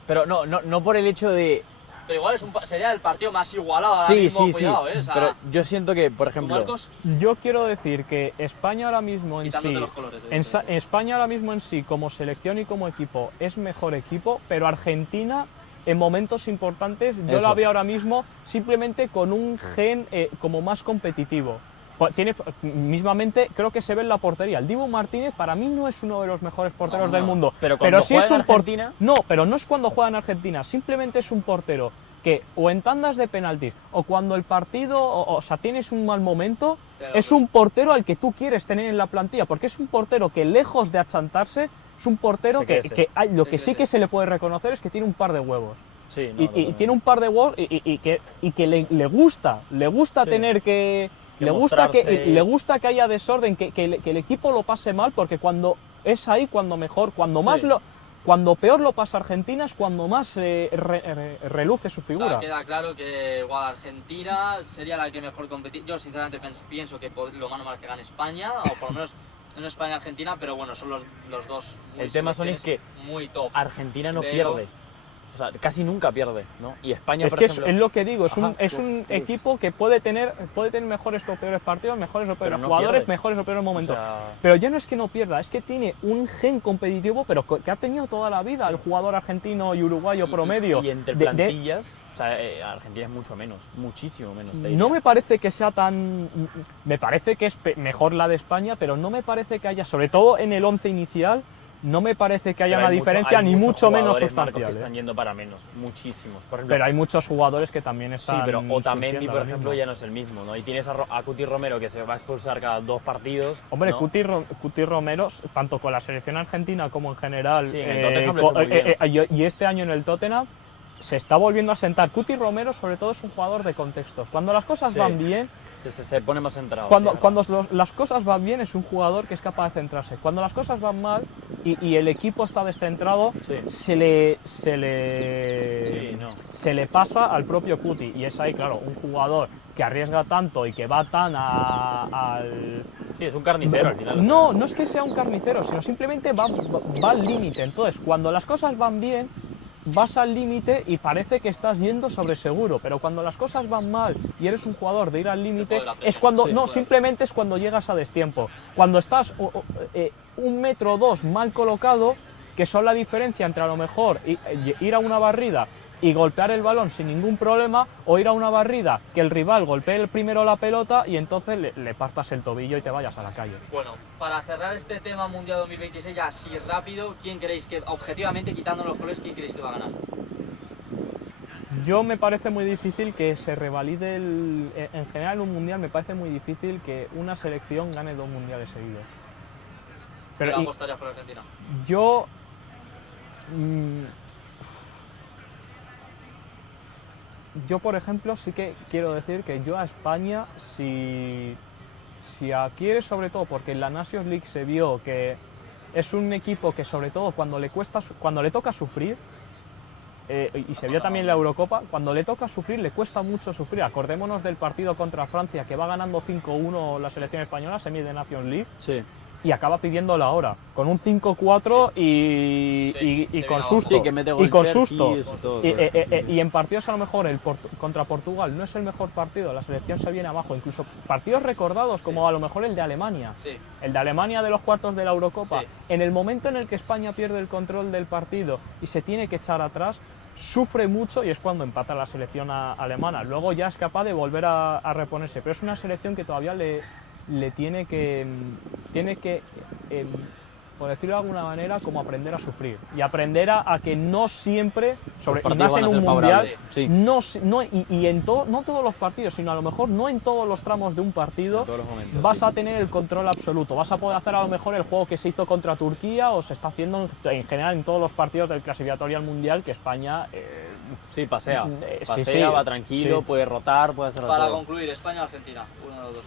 Pero no por el hecho de... Pero igual sería el partido más igualado ahora mismo, cuidado, sí. O sea, Pero yo siento que, por ¿tú, ejemplo... Marcos? Yo quiero decir que España ahora mismo en Quitándote sí, los colores, evidentemente. España ahora mismo en sí, como selección y como equipo, es mejor equipo, pero Argentina en momentos importantes yo Eso. la veo ahora mismo simplemente con un gen como más competitivo. Tiene, mismamente creo que se ve en la portería. El Dibu Martínez para mí no es uno de los mejores porteros del mundo. Pero cuando sí juega es en un Argentina... No, pero no es cuando juega en Argentina. Simplemente es un portero que o en tandas de penaltis o cuando el partido, o sea, tienes un mal momento, es un portero al que tú quieres tener en la plantilla, porque es un portero que lejos de achantarse, es un portero Se que crece. lo que sí crece. que se le puede reconocer es que tiene un par de huevos. Sí, Y tiene un par de huevos y que le gusta Sí. tener que... Que Le gusta que haya desorden, que el equipo lo pase mal, porque cuando es ahí, cuando mejor, cuando peor lo pasa Argentina es cuando más reluce su O figura. sea, queda claro que igual Argentina sería la que mejor competiría. Yo sinceramente pienso que lo más normal es que gane España, o por lo menos no España-Argentina, pero bueno, son los dos muy El tema, Son, es que muy top. Argentina no Pero- pierde. O sea, casi nunca pierde, ¿no? Y España, Es por que ejemplo... es lo que digo, es Ajá, un tú- equipo que puede tener mejores o peores partidos, mejores o peores no jugadores, pierde. mejores o peores momentos. O sea, Pero ya no es que no pierda, es que tiene un gen competitivo, pero que ha tenido toda la vida el jugador argentino y uruguayo promedio. Y entre plantillas, o sea, Argentina es mucho menos, muchísimo menos. te No diría. me parece que sea tan... Me parece que es mejor la de España, pero no me parece que haya, sobre todo en el 11 inicial, no me parece que haya Pero una hay diferencia hay ni muchos mucho menos jugadores, Marcos, sustancial. que están yendo para menos, muchísimos. Por ejemplo, Pero hay muchos jugadores que también sí, están... pero Otamendi, surgiendo por ahora ejemplo, mismo. ya no es el mismo, ¿no? Y tienes a Cuti Romero, que se va a expulsar cada 2 partidos. Hombre, ¿no? Cuti Romero, tanto con la selección argentina como en general, Sí, en el Tottenham lo ha hecho muy bien. y este año en el Tottenham, se está volviendo a sentar. Cuti Romero, sobre todo, es un jugador de contextos. Cuando las cosas Sí. van bien, Se pone más centrado. cuando las cosas van bien, es un jugador que es capaz de centrarse. Cuando las cosas van mal y el equipo está descentrado, Sí. se le pasa al propio Cuti. Y es ahí, claro, un jugador que arriesga tanto y que va tan al... Sí, es un carnicero al final. No, no es que sea un carnicero, sino simplemente va al límite. Entonces, cuando las cosas van bien, vas al límite y parece que estás yendo sobre seguro, pero cuando las cosas van mal y eres un jugador de ir al límite, puede la presión. es cuando, Sí, no, puede. simplemente es cuando llegas a destiempo. Cuando estás 1 metro o 2 mal colocado, que son la diferencia entre a lo mejor ir a una barrida y golpear el balón sin ningún problema, o ir a una barrida que el rival golpee el primero la pelota y entonces le partas el tobillo y te vayas a la calle. Bueno, para cerrar este tema Mundial 2026 ya así rápido, ¿quién creéis que, objetivamente, quitando los colores, quién creéis que va a ganar? Yo me parece muy difícil que se revalide en general un mundial, me parece muy difícil que una selección gane 2 mundiales seguidos. Pero y apostarías por Argentina. yo por ejemplo sí que quiero decir que yo a España si adquiere, sobre todo porque en la Nations League se vio que es un equipo que sobre todo cuando le toca sufrir, y se vio también en la Eurocopa, cuando le toca sufrir le cuesta mucho sufrir. Acordémonos del partido contra Francia, que va ganando 5-1 la selección española, semi de Nations League, Sí. y acaba pidiendo la hora, con un 5-4 y se con viene susto. Sí, que mete y con Cherkis susto. y todo, Y en partidos a lo mejor contra Portugal no es el mejor partido, la selección se viene abajo, incluso partidos recordados como a lo mejor el de Alemania. Sí. El de Alemania de los cuartos de la Eurocopa, Sí. en el momento en el que España pierde el control del partido y se tiene que echar atrás, sufre mucho y es cuando empata la selección alemana. Luego ya es capaz de volver a reponerse, pero es una selección que todavía le tiene que por decirlo de alguna manera, como aprender a sufrir y aprender a que no siempre, y partidos más van en a un ser mundial, favorables, sí. no todos los partidos, sino a lo mejor no en todos los tramos de un partido, En todos los momentos, vas sí. a tener el control absoluto, vas a poder hacer a lo mejor el juego que se hizo contra Turquía o se está haciendo en general en todos los partidos del clasificatorio al mundial, que España Sí, pasea. sí, Pasea, sí, va tranquilo, sí. puede rotar, puede hacer de Para todo. concluir, España o Argentina, uno de los dos.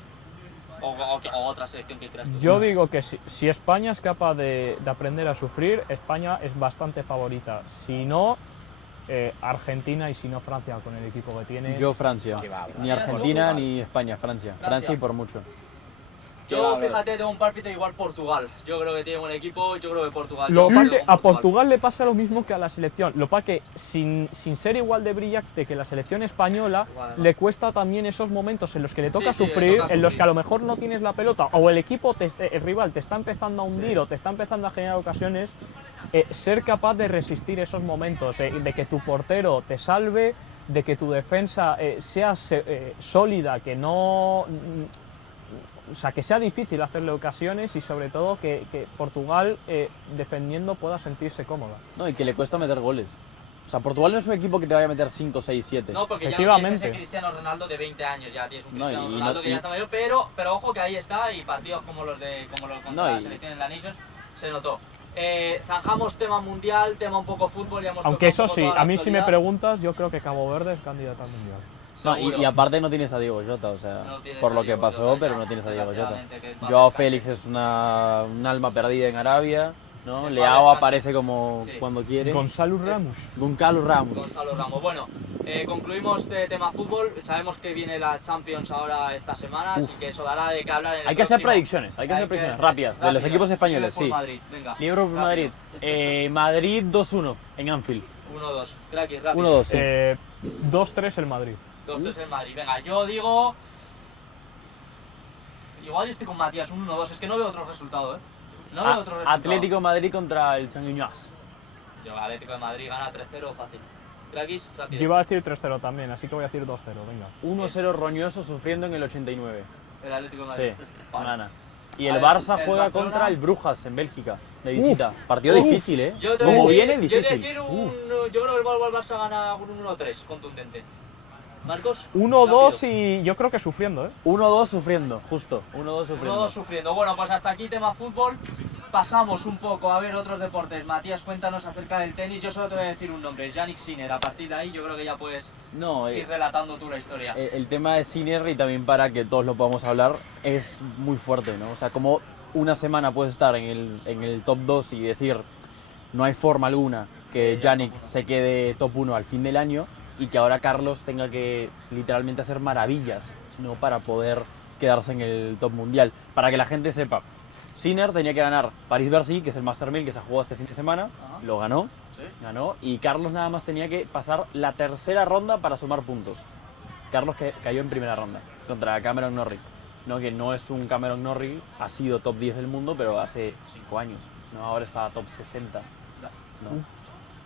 O otra selección que creas tú. Yo digo que si España es capaz de aprender a sufrir, España es bastante favorita. Si no, Argentina, y si no, Francia, con el equipo que tiene. Yo Francia. Ni Argentina ni España, Francia. Francia y por mucho. Yo, fíjate, tengo un pálpito igual Portugal. Yo creo que tiene buen equipo, yo creo que Portugal. Lo yo que pasa creo que con a Portugal le pasa lo mismo que a la selección. Lo que pasa que sin ser igual de brillante que la selección española, Vale. le cuesta también esos momentos en los que le toca Sí, le sufrir, toca en los sufrir. que a lo mejor no tienes la pelota o el equipo, el rival te está empezando a hundir o te está empezando a generar ocasiones. Ser capaz de resistir esos momentos, de que tu portero te salve, de que tu defensa sea sólida, que no. O sea, que sea difícil hacerle ocasiones y sobre todo que Portugal defendiendo pueda sentirse cómoda. No, y que le cuesta meter goles. O sea, Portugal no es un equipo que te vaya a meter 5, 6, 7. No, porque ya no tienes ese Efectivamente. Cristiano Ronaldo de 20 años, ya tienes un No, Cristiano y no- Ronaldo que y- ya está mayor, pero ojo que ahí está, y partidos como los contra No, la y- selección en la Nations se notó. Zanjamos tema mundial, tema un poco fútbol, ya hemos Aunque tocado un eso poco sí, toda la a mí si me actualidad. preguntas, yo creo que Cabo Verde es candidato al mundial. No, Seguro. y aparte no tienes a Diego Jota, o sea, No tienes por a lo que Diego pasó, Jota, pero ya, no tienes a Diego Jota. desgraciadamente, que va a Joao descansar. Félix es un alma perdida en Arabia, ¿no? Que Leao descanse. aparece como Sí. cuando quiere. Gonzalo Ramos. Goncalo Ramos. Gonzalo Ramos. Bueno, concluimos de tema fútbol. Sabemos que viene la Champions ahora esta semana, así que eso dará de qué hablar en el Hay que hacer próximo- predicciones, hay que hacer predicciones rápidas, de los equipos españoles, Liverpool, sí. Madrid, venga. Liverpool Madrid. Madrid 2-1 en Anfield. 1-2. Cracky, rápido. 1-2, sí. 2-3 el Madrid. 2-3 en Madrid. Venga, yo digo. Igual yo estoy con Matías, un 1-2. Es que no veo otro resultado, ¿eh? No veo otro resultado. Atlético Madrid contra el Sanguiñoas. Yo, Atlético de Madrid gana 3-0 fácil. Crackis, rápido. Yo iba a decir 3-0 también, así que voy a decir 2-0, venga. 1-0 roñoso sufriendo en el 89. El Atlético de Sí, Madrid. Vale. gana. Y A el ver, Barça el juega Barcelona- contra el Brujas en Bélgica, de visita. Partido difícil, ¿eh? Yo te voy a Como decir- viene, Yo te voy a difícil. decir yo creo que el Barça gana un 1-3 contundente. Marcos. 1-2 Rápido. y yo creo que sufriendo, ¿eh? 1-2 sufriendo, justo. 1-2 sufriendo. 1-2 sufriendo. Bueno, pues hasta aquí tema fútbol. Pasamos un poco a ver otros deportes. Matías, cuéntanos acerca del tenis. Yo solo te voy a decir un nombre, Yannick Sinner. A partir de ahí yo creo que ya puedes No, ir relatando tú la historia. el tema de Sinner, y también para que todos lo podamos hablar, es muy fuerte, ¿no? O sea, como una semana puedes estar en el top 2 y decir no hay forma alguna que Yannick se quede top 1 al fin del año y que ahora Carlos tenga que literalmente hacer maravillas, ¿no? Para poder quedarse en el top mundial. Para que la gente sepa, Sinner tenía que ganar París-Bercy, que es el Master 1000 que se jugó este fin de semana, Ajá. lo ganó, ¿Sí? ganó, y Carlos nada más tenía que pasar la tercera ronda para sumar puntos. Carlos cayó en primera ronda contra Cameron Norrie, ¿no? Que no es un Cameron Norrie, ha sido top 10 del mundo, pero hace 5 años, ¿no? Ahora está top 60. ¿no?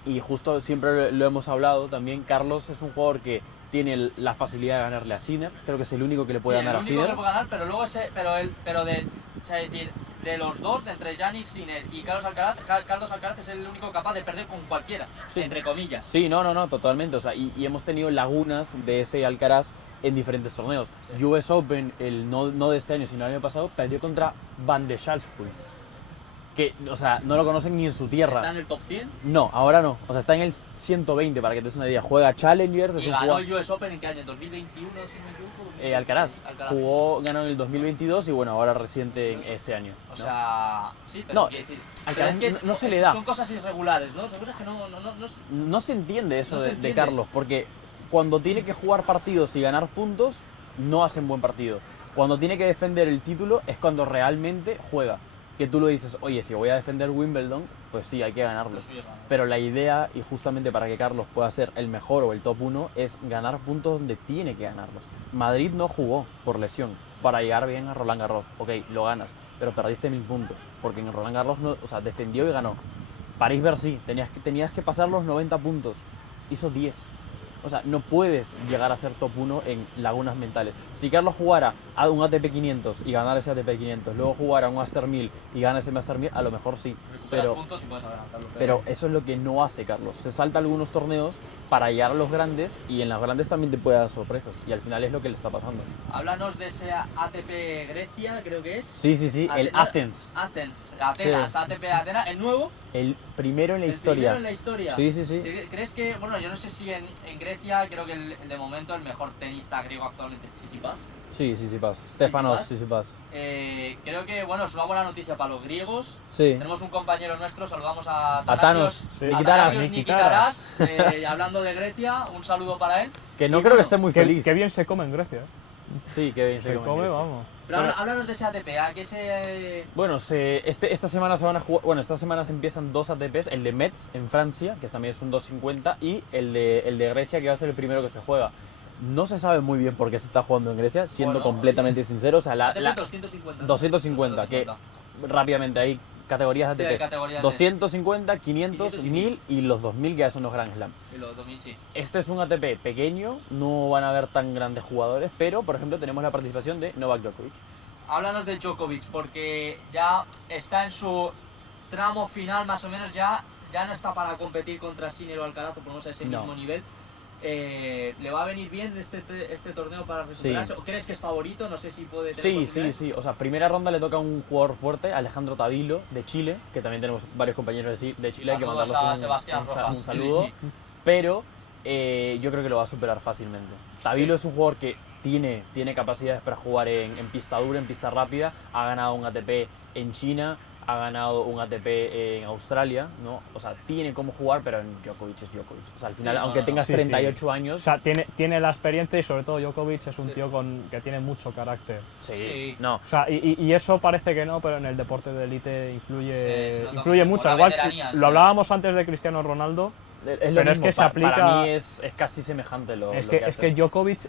Y justo siempre lo hemos hablado también, Carlos es un jugador que tiene la facilidad de ganarle a Sinner, creo que es el único que le puede Sí, ganar a el único que Sinner. le puede ganar, pero luego o sea, es decir, de los dos, de entre Yannick Sinner y Carlos Alcaraz, Carlos Alcaraz es el único capaz de perder con cualquiera, Sí. entre comillas. Sí, no, totalmente. O sea, y hemos tenido lagunas de ese Alcaraz en diferentes torneos. US Open, no de este año, sino el año pasado, perdió contra Van de Schalspoel. Que, o sea, no lo conocen ni en su tierra. Está en el top 100 No, ahora no. O sea, está en el 120, para que te des una idea. Juega Challengers, es y un ganó jugador... el US Open en qué año, en 2021, si no me equivoco. Alcaraz. Alcaraz. Ganó en el 2022 y bueno, ahora reciente en este año. O ¿no? sea, sí, pero No, quiero decir, Alcaraz pero es que no se le da. Son cosas irregulares, ¿no? Son cosas que no No se entiende eso No se de entiende. Carlos, porque cuando tiene que jugar partidos y ganar puntos, no hace un buen partido. Cuando tiene que defender el título es cuando realmente juega. Que tú lo dices, oye, si voy a defender Wimbledon, pues sí, hay que ganarlo. Lo suyo es ganar. Pero la idea, y justamente para que Carlos pueda ser el mejor o el top 1, es ganar puntos donde tiene que ganarlos. Madrid no jugó por lesión para llegar bien a Roland Garros. Ok, lo ganas, pero perdiste 1000 puntos, porque en Roland Garros no, o sea, defendió y ganó. París-Bercy, tenías que pasar los 90 puntos, hizo 10. O sea, no puedes llegar a ser top 1 en lagunas mentales. Si Carlos jugara a un ATP 500 y ganara ese ATP 500, luego jugara a un Master 1000 y gana ese Master 1000, a lo mejor sí. Recuperas puntos y puedes adelantarlo. Pero eso es lo que no hace Carlos. Se salta algunos torneos para llegar a los grandes y en las grandes también te puede dar sorpresas. Y al final es lo que le está pasando. Háblanos de ese ATP Grecia, creo que es. Sí, el Athens. Atenas, Sí. ATP Atenas, el nuevo. El primero en la El historia. primero en la historia. Sí. ¿Crees que, bueno, yo no sé si en Grecia, creo que de momento el mejor tenista griego actualmente es Tsitsipas? Sí, Stefanos Tsitsipas. Tsitsipas. Creo que, bueno, es una buena noticia para los griegos. Sí. Tenemos un compañero nuestro, saludamos a Thanos, Sí. Nikitaras, hablando de Grecia, un saludo para él. Que no Y creo que bueno, esté muy Qué, feliz. qué bien se come en Grecia. Sí, qué bien Se come, vamos. Pero háblanos de ese ATP, ¿a qué se...? Bueno, esta semana se van a jugar. Bueno, estas semanas empiezan dos ATPs: el de Metz en Francia, que también es un 250, y el de Grecia, que va a ser el primero que se juega. No se sabe muy bien por qué se está jugando en Grecia, siendo Bueno, completamente sincero. O sea, ATP 250. 250, que rápidamente hay categorías de Sí, hay ATPs. categorías de- 250, 500, 500 y 1000 y los 2000 que ya son los Grand Slam. Y los 2000, sí. Este es un ATP pequeño, no van a haber tan grandes jugadores, pero por ejemplo tenemos la participación de Novak Djokovic. Háblanos de Djokovic, porque ya está en su tramo final, más o menos, ya no está para competir contra Sinner o Alcaraz, o por lo menos a ese No. mismo nivel. ¿Le va a venir bien este torneo para recuperarse? ¿O crees que es favorito? No sé si puede tener posibilidades. Sí. O sea, primera ronda le toca a un jugador fuerte, Alejandro Tavilo, de Chile, que también tenemos varios compañeros de Chile, hay que Saludos mandarles a Sebastián Rojas, un saludo. sí. Pero yo creo que lo va a superar fácilmente. Tavilo es un jugador que tiene capacidades para jugar en pista dura, en pista rápida, ha ganado un ATP en China, ha ganado un ATP en Australia, ¿no? O sea, tiene cómo jugar, pero en Djokovic es Djokovic. O sea, al final, Sí, no, aunque no, tengas sí, 38 O años... sea, tiene la experiencia y sobre todo Djokovic es un tío que tiene mucho carácter. Sí. No, O sea, y eso parece que no, pero en el deporte de élite Sí, se nota influye mucho, mucho. por la Igual veteranía, lo sí. hablábamos antes de Cristiano Ronaldo. es lo Pero es mismo, que se aplica- para mí es casi semejante lo Es lo que hace. Djokovic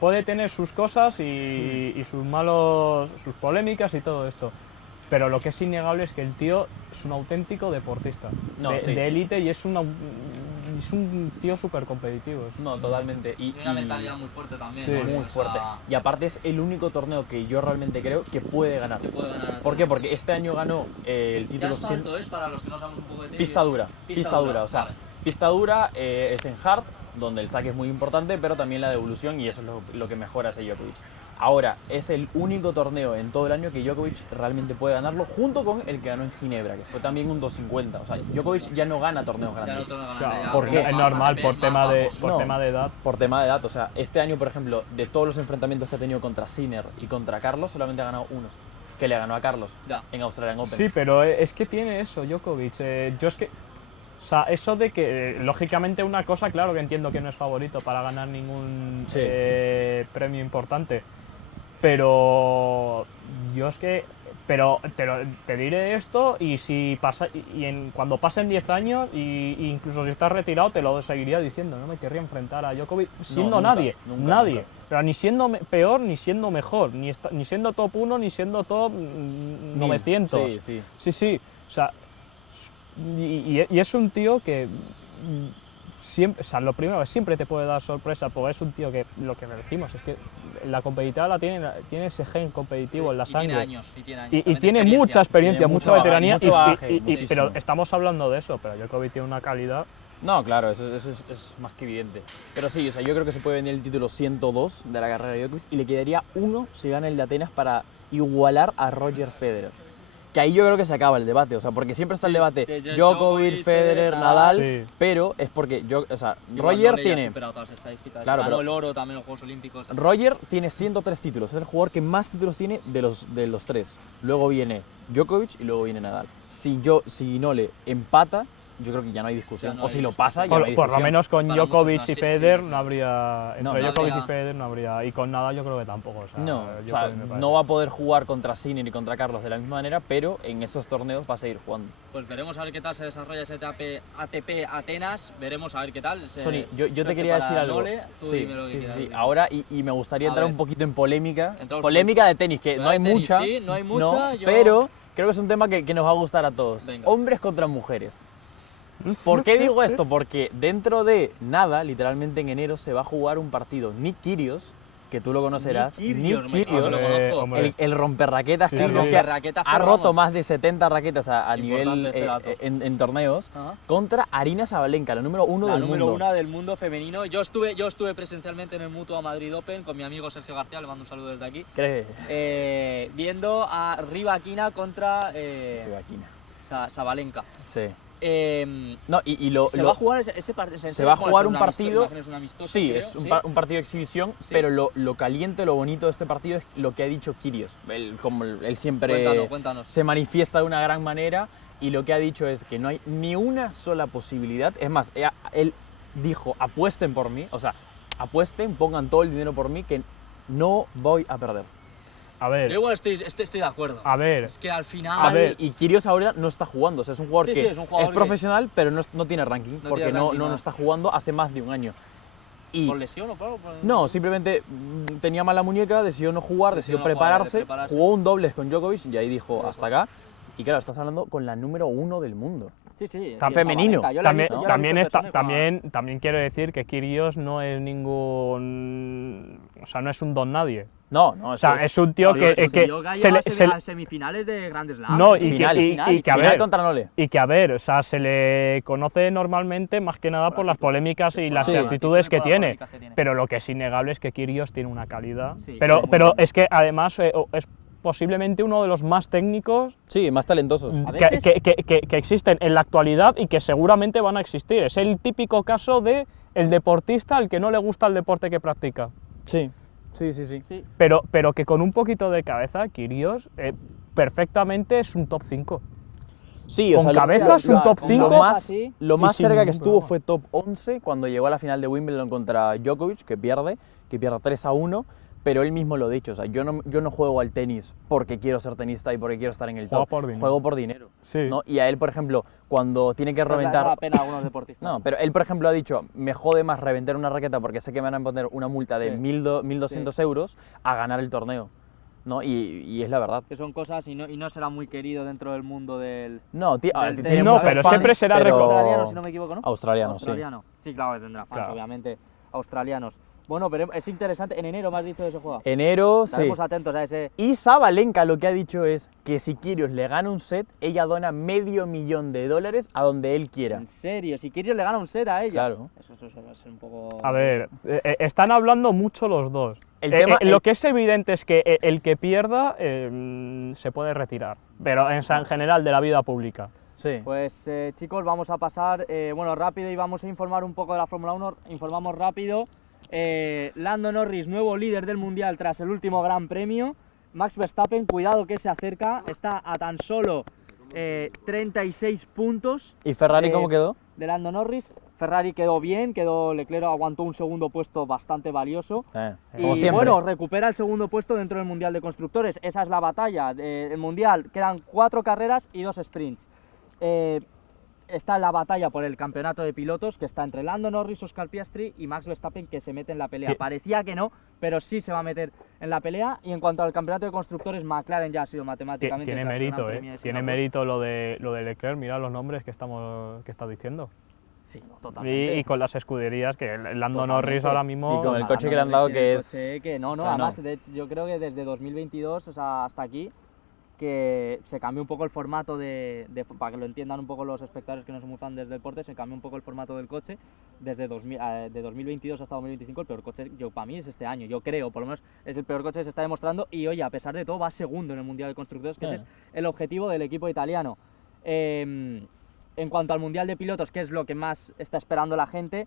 puede tener sus cosas y sus polémicas y todo esto. Pero lo que es innegable es que el tío es un auténtico deportista No, sí. de élite y es un tío súper competitivo. No, totalmente. Y una mentalidad muy fuerte también. Sí, ¿no? muy O sea, fuerte. Y aparte es el único torneo que yo realmente creo que puede ganar. que puede ganar. ¿Por qué? Porque este año ganó el ¿Qué título asalto es para los que no sabemos un poco de tenis? pista dura. Pista dura, o sea, vale. pista dura es en hard, donde el saque es muy importante, pero también la devolución y eso es lo que mejora ese Djokovic. Ahora, es el único torneo en todo el año que Djokovic realmente puede ganarlo, junto con el que ganó en Ginebra, que fue también un 250. O sea, Djokovic ya no gana torneos Ya no grandes. tengo ganas Claro, ya, ¿por porque qué? Es más normal ATPs por más tema de famosos. No. edad. Por tema de edad, o sea, este año, por ejemplo, de todos los enfrentamientos que ha tenido contra Sinner y contra Carlos, solamente ha ganado uno, que le ganó a Carlos Ya. en Australian Open. Sí, pero es que tiene eso, Djokovic. Yo es que. O sea, eso de que, lógicamente, una cosa, claro que entiendo que no es favorito para ganar ningún Sí. premio importante. Pero. Yo es que. Pero te diré esto y si pasa cuando pasen 10 años y incluso si estás retirado te lo seguiría diciendo, no me querría enfrentar a Djokovic siendo nunca, nadie, nunca, nadie, nunca. pero ni siendo peor ni siendo mejor, ni siendo top 1 ni siendo top 900. Sí. Sí, o sea, y es un tío que siempre, o sea, lo primero que siempre te puede dar sorpresa, porque es un tío que, lo que decimos, es que la competitividad tiene ese gen competitivo en la sangre. Y tiene años. Y también de tiene experiencia. mucha experiencia, Tiene mucha mucho veteranía, bagaje, mucho bagaje, muchísimo. pero estamos hablando de eso, pero Djokovic tiene una calidad. No, claro, eso es más que evidente. Pero sí, o sea, yo creo que se puede venir el título 102 de la carrera de Djokovic y le quedaría uno si gana el de Atenas para igualar a Roger Federer. Que ahí yo creo que se acaba el debate, o sea, porque siempre está el debate de Djokovic, Federer, Nadal, Sí. pero es porque Igual Roger no le haya tiene superado todas las estadísticas. Claro, Ganó pero- el oro también en los Juegos Olímpicos. Roger tiene 103 títulos, es el jugador que más títulos tiene de los tres. Luego viene Djokovic y luego viene Nadal. Si no le empata, yo creo que ya no hay discusión. Ya no o hay si lo discusión. pasa, ya no hay Por discusión. lo menos con Para Djokovic muchos y no, sí, Federer sí. no habría. Entre No Djokovic habría- y Federer no habría. Y con Nadal yo creo que tampoco. O sea, No, o Djokovic sea, me parece. no va a poder jugar contra Sinner y contra Carlos de la misma manera, pero en esos torneos va a seguir jugando. Pues veremos a ver qué tal se desarrolla ese ATP Atenas. Veremos a ver qué tal. Sony, yo te suerte quería para decir algo. Nole. Tú Sí, dime lo que quieras. Ahora, y me gustaría A entrar ver. un poquito en polémica. Entramos Polémica de tenis, que Pero no hay de tenis, mucha. sí, no hay mucha, yo- pero creo que es un tema que nos va a gustar a todos. Venga. Hombres contra mujeres. ¿Por qué digo esto? Porque dentro de nada, literalmente en enero, se va a jugar un partido. Nick Kyrgios, que tú lo conocerás, Nick Kyrgios, Kyrgios, lo conozco. Hombre. el romperraquetas, Sí, que, sí. lo que Raquetas, ha pero roto vamos. más de 70 raquetas a Importante nivel este dato. en torneos, Ajá. contra Arina Sabalenka, la número 1 La del número mundo. 1 del mundo femenino. Yo estuve presencialmente en el Mutua Madrid Open con mi amigo Sergio García, le mando un saludo desde aquí, ¿Crees? viendo a Rybakina contra Rybakina. Sabalenka. Sí. Eh, No, se va a jugar ese partido. se va a jugar un partido. Es un amistoso, Sí, creo, es un, ¿sí? un partido de exhibición, Sí. pero lo caliente, lo bonito de este partido es lo que ha dicho Kyrgios. Como él siempre Cuéntanos. se manifiesta de una gran manera y lo que ha dicho es que no hay ni una sola posibilidad. Es más, él dijo, apuesten por mí, o sea, apuesten, pongan todo el dinero por mí, que no voy a perder. A Yo ver, igual estoy de acuerdo. a ver. Es que al final. A ver. Y Kyrgios ahora no está jugando, o sea, es un jugador Sí, que sí, es un jugador que- profesional, pero no tiene ranking, No porque tiene ranking, no no. está jugando hace más de un año. Y ¿Por lesión o por? no, simplemente tenía mala muñeca, decidió no jugar, decidió Decidió no jugar, prepararse, jugó un dobles con Djokovic y ahí dijo hasta acá. Y claro, estás hablando con la número 1 del mundo. Sí, sí. Está sí, femenino. Sabalenka. Yo la he También, visto, yo la he también, visto en está, persona y juega- también quiero decir que Kyrgios no es ningún. O sea, no es un don nadie. No, O sea, es un tío No, que, sí, que yo se le- se le- a semifinales de Grand Slam. No, y Final, que, y- final, y que a Final ver, contra Nole. y que a ver, o sea, se le conoce normalmente más que nada por las polémicas y las Sí. actitudes que Por las tiene. polémicas que tiene. Pero lo que es innegable es que Kyrgios tiene una calidad. Sí, pero sí, muy pero bueno. es que además es posiblemente uno de los más técnicos Sí, más talentosos. A que, veces- que existen en la actualidad y que seguramente van a existir. Es el típico caso de el deportista al que no le gusta el deporte que practica. Sí, sí, sí, sí. Sí. Pero que con un poquito de cabeza, Kyrgios perfectamente es un top 5. Sí, Con cabeza es un top con 5. cabeza, sí. Lo más sin cerca que ningún estuvo problema. fue top 11 cuando llegó a la final de Wimbledon contra Djokovic, que pierde 3-1, pero él mismo lo ha dicho, o sea, yo no juego al tenis porque quiero ser tenista y porque quiero estar en el Juega top, por dinero. juego por dinero. Sí. ¿no? Y a él, por ejemplo, cuando tiene que Pues le da reventar... pena a algunos deportistas. No, pero él, por ejemplo, ha dicho, me jode más reventar una raqueta porque sé que me van a poner una multa de Sí. 1.200 euros a ganar el torneo. ¿No? Y es la verdad. Que son cosas y no será muy querido dentro del mundo del. No, tío, a ver, Del tiene tenis. No, muchos pero fans, siempre será pero- Australiano, si no me equivoco, ¿no? Australiano, Australiano. Sí, claro, que tendrá fans, Claro. obviamente. Australianos. Bueno, pero es interesante. En enero me has dicho que se juega. sí. Enero, sí. Estaremos atentos a ese. Y Sabalenka lo que ha dicho es que si Kyrgios le gana un set, ella dona $500,000 a donde él quiera. En serio, si Kyrgios le gana un set a ella. Claro. Eso va a ser un poco. A ver, están hablando mucho los dos. El tema- Lo que es evidente es que el que pierda se puede retirar, pero en general de la vida pública. Sí. Pues chicos, vamos a pasar bueno, rápido y vamos a informar un poco de la Fórmula 1. Informamos rápido. Lando Norris, nuevo líder del Mundial tras el último Gran Premio. Max Verstappen, cuidado que se acerca, está a tan solo 36 puntos ¿Y Ferrari cómo quedó? de Lando Norris. Ferrari quedó bien, Leclerc aguantó un segundo puesto bastante valioso. Como Y siempre. bueno, recupera el segundo puesto dentro del Mundial de Constructores. Esa es la batalla del Mundial. Quedan 4 carreras y 2 sprints. Está la batalla por el campeonato de pilotos, que está entre Lando Norris, Oscar Piastri y Max Verstappen, que se mete en la pelea. Que- Parecía que no, pero sí se va a meter en la pelea. Y en cuanto al campeonato de constructores, McLaren ya ha sido matemáticamente. Tiene tras el Gran mérito, Premio de Tiene Singapur. mérito lo de Leclerc, mira los nombres que estás diciendo. Sí, no, totalmente. Y con las escuderías, que Lando Totalmente. Norris ahora mismo... Y con el Lando coche que le han Norris dado tiene que el es- coche que no, o sea, además, no. de hecho, yo creo que desde 2022, o sea, hasta aquí, que se cambió un poco el formato para que lo entiendan un poco los espectadores que no son muy fan del deporte, se cambió un poco el formato del coche desde de 2022 hasta 2025. El peor coche, para mí, es este año, yo creo, por lo menos es el peor coche que se está demostrando. Y oye, a pesar de todo, va segundo en el Mundial de Constructores, que ese es el objetivo del equipo italiano. En cuanto al Mundial de Pilotos, que es lo que más está esperando la gente,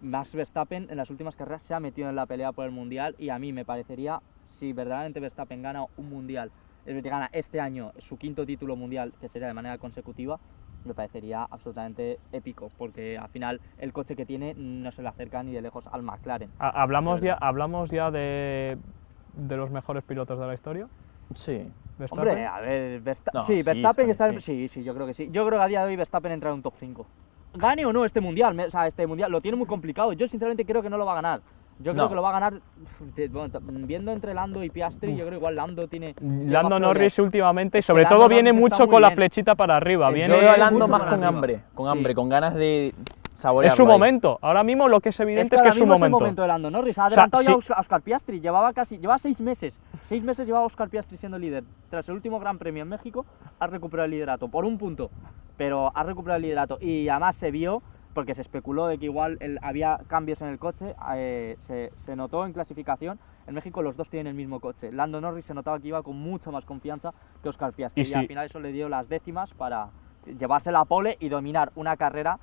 Max Verstappen en las últimas carreras se ha metido en la pelea por el Mundial, y a mí me parecería, si verdaderamente Verstappen gana un Mundial, es decir, gana este año su 5º título mundial, que sería de manera consecutiva, me parecería absolutamente épico, porque al final el coche que tiene no se le acerca ni de lejos al McLaren. ¿Hablamos ya de los mejores pilotos de la historia? Sí. Verstappen. Hombre, a ver, No, sí, sí, Verstappen está sí. sí, yo creo que sí. Yo creo que a día de hoy Verstappen entra en un top 5. Gane o no este mundial, o sea, este mundial lo tiene muy complicado. Yo sinceramente creo que no lo va a ganar. Yo creo No. que lo va a ganar, viendo entre Lando y Piastri, yo creo que igual Lando tiene... Lando Norris últimamente, y Es que sobre Lando todo viene Norris está mucho muy con la bien. flechita para arriba. Es que Yo Viene, veo a Lando mucho más para con arriba. hambre, Sí. con ganas de saborearlo. es su ahí. momento. Ahora mismo lo que es evidente es que ahora es su mismo es el momento. momento de Lando Norris. Ha sea, adelantado ya sí. a Oscar Piastri. Lleva 6 meses. 6 meses llevaba Oscar Piastri siendo líder. Tras el último Gran Premio en México, ha recuperado el liderato por un punto. Pero ha recuperado el liderato. Y además se vio, porque se especuló de que igual había cambios en el coche, se notó en clasificación. En México los dos tienen el mismo coche. Lando Norris se notaba que iba con mucha más confianza que Oscar Piastri. Y Y al sí. final eso le dio las décimas para llevarse la pole y dominar una carrera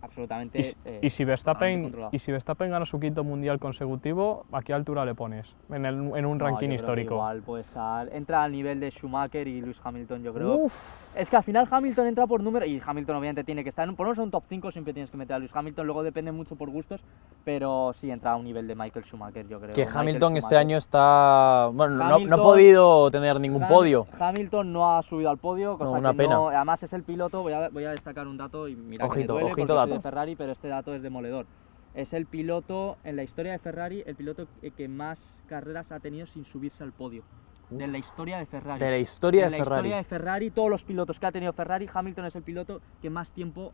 absolutamente Y si totalmente controlada. Verstappen gana su 5º mundial consecutivo, ¿a qué altura le pones en un No, yo ranking creo que histórico? igual puede estar. Entra al nivel de Schumacher y Lewis Hamilton, yo creo. Uf. Es que al final Hamilton entra por número. Y Hamilton, obviamente, tiene que estar por lo menos en un top 5. Siempre tienes que meter a Lewis Hamilton. Luego depende mucho por gustos. Pero sí entra a un nivel de Michael Schumacher, yo creo. Que Michael Hamilton este Schumacher. año está... Bueno, no ha Hamilton- podido tener ningún podio. Hamilton no ha subido al podio, cosa No, una que pena. no. Además, es el piloto. Voy a destacar un dato y mira Ojito, que me duele ojito porque soy dato. de Ferrari, pero este dato es demoledor. Es el piloto, en la historia de Ferrari, el piloto que más carreras ha tenido sin subirse al podio. De la historia de Ferrari. De la historia En de la Ferrari. historia de Ferrari, todos los pilotos que ha tenido Ferrari, Hamilton es el piloto que más tiempo,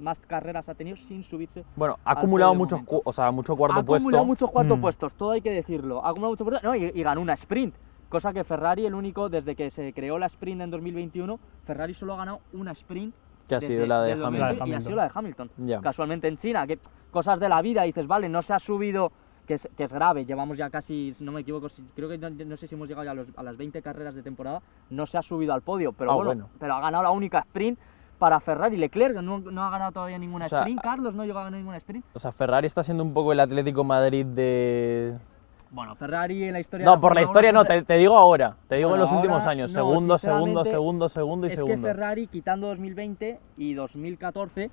más carreras ha tenido sin subirse. Bueno, ha al acumulado podio de muchos, momento. mucho cuarto Ha puesto. acumulado muchos cuartos Mm. puestos, todo hay que decirlo. Ha acumulado muchos puestos, no, y ganó una sprint. Cosa que Ferrari, el único, desde que se creó la sprint en 2021, Ferrari solo ha ganado una sprint. Que ha desde- sido la de desde Hamilton. 2020, y ha sido la de Hamilton. Ya. Casualmente en China, que cosas de la vida, dices, vale, no se ha subido, que es grave, llevamos ya casi, si no me equivoco, creo que no sé si hemos llegado ya a las 20 carreras de temporada, no se ha subido al podio, pero bueno, pero ha ganado la única sprint para Ferrari. Leclerc no ha ganado todavía ninguna O sea, sprint, Carlos no llegó a ganar ninguna sprint. O sea, Ferrari está siendo un poco el Atlético Madrid de... Bueno, Ferrari en la historia... No, por la historia no, te digo ahora. Te digo Bueno, en los últimos ahora, años. no, Segundo, sinceramente, segundo y es segundo. que Ferrari, quitando 2020 y 2014,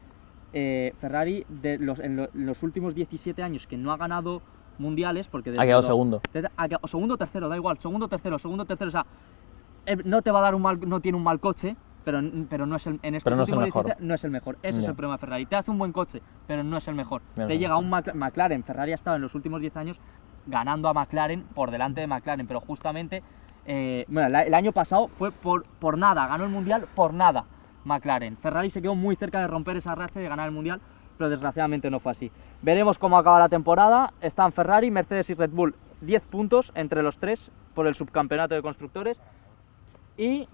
Ferrari en los últimos 17 años que no ha ganado mundiales, porque Ha desde quedado los- segundo. o segundo o tercero, da igual, segundo o tercero, o sea, no te va a dar no tiene un mal coche, pero no es en estos Pero no es el últimos mejor. 17 no es el mejor. Ese es Ya. el problema de Ferrari. Te hace un buen coche, pero no es el mejor. No es Te el llega un McLaren. Ferrari ha estado en los últimos 10 años ganando a McLaren por delante de McLaren, pero justamente bueno, el año pasado fue por nada, ganó el Mundial por nada McLaren. Ferrari se quedó muy cerca de romper esa racha y de ganar el Mundial, pero desgraciadamente no fue así. Veremos cómo acaba la temporada. Están Ferrari, Mercedes y Red Bull 10 puntos entre los tres por el subcampeonato de constructores y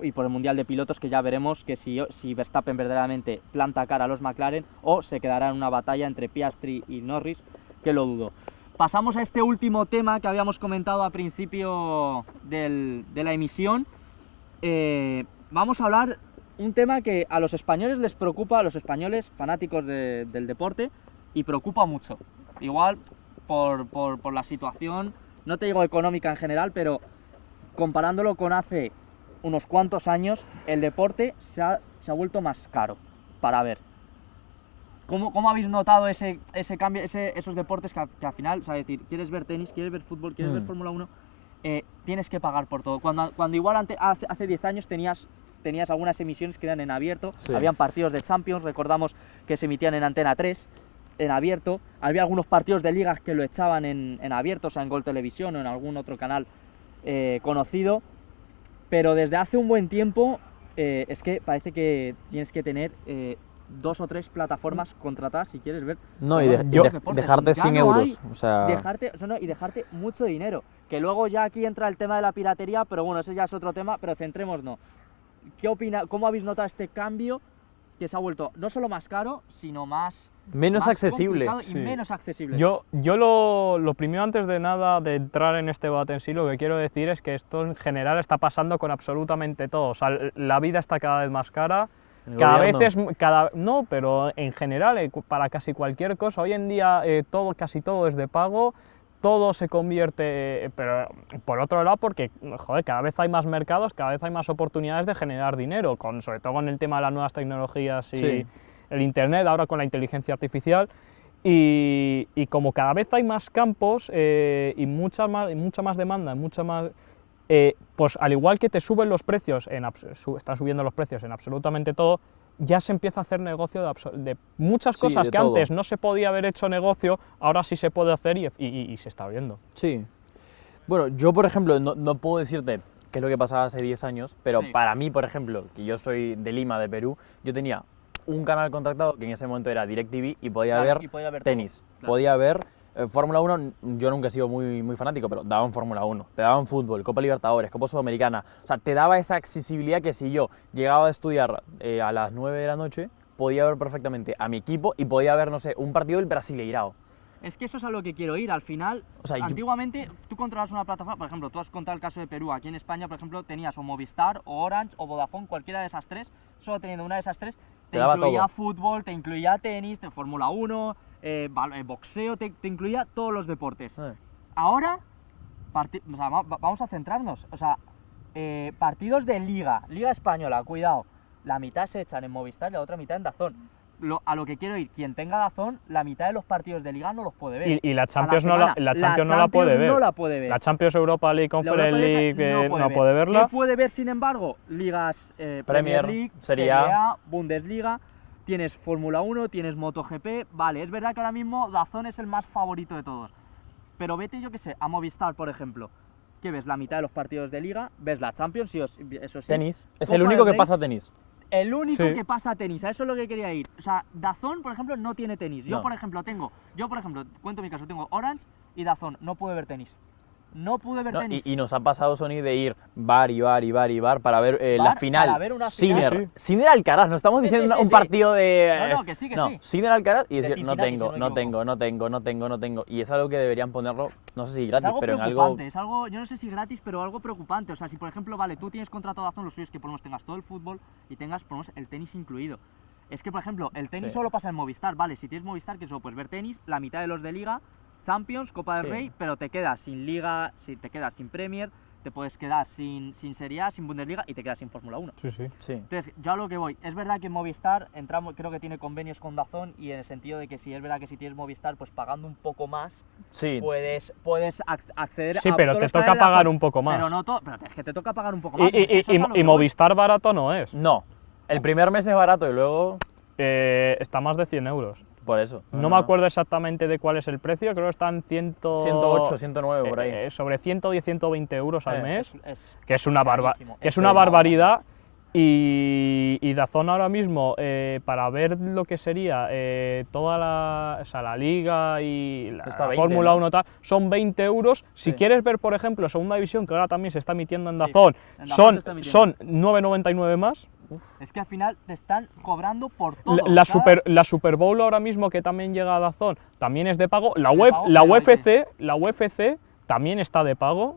y por el Mundial de Pilotos, que ya veremos que si Verstappen verdaderamente planta cara a los McLaren o se quedará en una batalla entre Piastri y Norris, que lo dudo. Pasamos a este último tema que habíamos comentado al principio de la emisión. Vamos a hablar un tema que a los españoles les preocupa, a los españoles fanáticos del deporte, y preocupa mucho. Igual por la situación, no te digo económica en general, pero comparándolo con hace unos cuantos años, el deporte se ha vuelto más caro para ver. ¿Cómo habéis notado ese cambio, esos deportes que al final, o sea, decir, quieres ver tenis, quieres ver fútbol, quieres ver Fórmula 1, tienes que pagar por todo? Cuando igual hace 10 años tenías algunas emisiones que eran en abierto, Sí. habían partidos de Champions, recordamos que se emitían en Antena 3, en abierto, había algunos partidos de ligas que lo echaban en abierto, o sea, en Gol Televisión o en algún otro canal conocido, pero desde hace un buen tiempo es que parece que tienes que tener 2 o 3 plataformas contratadas si quieres ver No, y todos los deportes. dejarte Ya 100 no euros. hay O sea, y dejarte mucho dinero, que luego ya aquí entra el tema de la piratería, pero bueno, ese ya es otro tema, pero centrémonos. ¿Qué opina? ¿Cómo habéis notado este cambio que se ha vuelto no solo más caro, sino más menos más accesible. complicado y Sí. menos accesible? Yo lo primero, antes de nada, de entrar en este debate en sí, lo que quiero decir es que esto en general está pasando con absolutamente todo. O sea, la vida está cada vez más cara. El Cada gobierno. vez no, pero en general, para casi cualquier cosa, hoy en día casi todo es de pago, todo se convierte, pero por otro lado, porque joder, cada vez hay más mercados, cada vez hay más oportunidades de generar dinero, sobre todo con el tema de las nuevas tecnologías y Sí. el internet, ahora con la inteligencia artificial, y como cada vez hay más campos y mucha más demanda, pues al igual que te suben los precios, están subiendo los precios en absolutamente todo, ya se empieza a hacer negocio de muchas Sí, cosas de que todo. antes no se podía haber hecho negocio, ahora sí se puede hacer y se está viendo. Sí. Bueno, yo por ejemplo, no puedo decirte qué es lo que pasaba hace 10 años, pero Sí. para mí, por ejemplo, que yo soy de Lima, de Perú, yo tenía un canal contratado que en ese momento era DirecTV y podía Claro, ver y podía ver tenis, todo, claro. podía ver Fórmula 1, yo nunca he sido muy fanático, pero daban Fórmula 1, te daban fútbol, Copa Libertadores, Copa Sudamericana, o sea, te daba esa accesibilidad que si yo llegaba a estudiar a las 9 de la noche, podía ver perfectamente a mi equipo y podía ver, no sé, un partido del Brasileirao. Es que eso es a lo que quiero ir. Al final, O sea, antiguamente tú controlabas una plataforma, por ejemplo, tú has contado el caso de Perú. Aquí en España, por ejemplo, tenías o Movistar, o Orange, o Vodafone, cualquiera de esas tres. Solo teniendo una de esas tres, te daba incluía todo. fútbol, te incluía tenis, Fórmula 1, boxeo, te incluía todos los deportes. Ahora, o sea, vamos a centrarnos. O sea, partidos de Liga Española, cuidado. La mitad se echan en Movistar y la otra mitad en DAZN. A lo que quiero ir, quien tenga DAZN, la mitad de los partidos de Liga no los puede ver. Y la A Champions, semana. la Champions no la puede ver. No la puede ver. La Champions, Europa League, La Conference Europa League League no ver. puede verla. ¿Qué puede ver, sin embargo? Ligas Premier League, Serie A, Bundesliga, tienes Fórmula 1, tienes MotoGP. Vale, es verdad que ahora mismo DAZN es el más favorito de todos. Pero vete, yo qué sé, a Movistar, por ejemplo. ¿Qué ves? La mitad de los partidos de Liga, ves la Champions, eso sí. Tenis, es Copa el único del que Rey. pasa tenis. El único Sí. que pasa a tenis, a eso es lo que quería ir. O sea, DAZN, por ejemplo, no tiene tenis. Yo, No. por ejemplo, cuento mi caso, tengo Orange y DAZN, no pude ver tenis. No pude ver No, tenis. y nos ha pasado, Sony, de ir bar para ver la Bar final. para ver una final. Sinner, Sí. Sinner Alcaraz, no estamos Sí, diciendo sí, un sí. partido de... No, que sí, que sí. Sinner Alcaraz y De decir, no Cincinnati, si tengo, no me no tengo. Y es algo que deberían ponerlo, no sé si Es gratis, algo pero en preocupante, algo... es algo, yo no sé si gratis, pero algo preocupante. O sea, si por ejemplo, vale, tú tienes contrato de DAZN, lo suyo es que por lo menos tengas todo el fútbol y tengas por lo menos el tenis incluido. Es que, por ejemplo, el tenis Sí. solo pasa en Movistar, vale, si tienes Movistar, que solo puedes ver tenis, la mitad de los de Liga, Champions, Copa del Sí. Rey, pero te quedas sin Liga, te quedas sin Premier, te puedes quedar sin Serie A, sin Bundesliga y te quedas sin Fórmula 1. Sí, sí. Sí. Entonces, yo a lo que voy, es verdad que en Movistar creo que tiene convenios con DAZN y en el sentido de que si es verdad que si tienes Movistar, pues pagando un poco más, Sí. puedes acceder Sí, a pero todos te los toca canales de pagar DAZN. un poco más. Pero no todo, pero es que te toca pagar un poco más. Y, es que eso es a lo que voy. Movistar barato no es. No, el primer mes es barato y luego... Está más de 100 euros. Por eso. No me acuerdo exactamente de cuál es el precio, creo que están 108, 109 por ahí. sobre 110, 120 euros al mes, Es que es una, carísimo, que es es una una barbaridad. Y DAZN ahora mismo, para ver lo que sería toda la liga y la Está 20, Fórmula ¿no? 1 tal, son 20 euros. Si Sí. quieres ver, por ejemplo, Segunda División, que ahora también se está emitiendo en Sí, DAZN, en DAZN son, se está emitiendo. son 9,99 más. Es que al final te están cobrando por todo. La Super Bowl ahora mismo, que también llega a DAZN, también es de pago. La UFC también está de pago.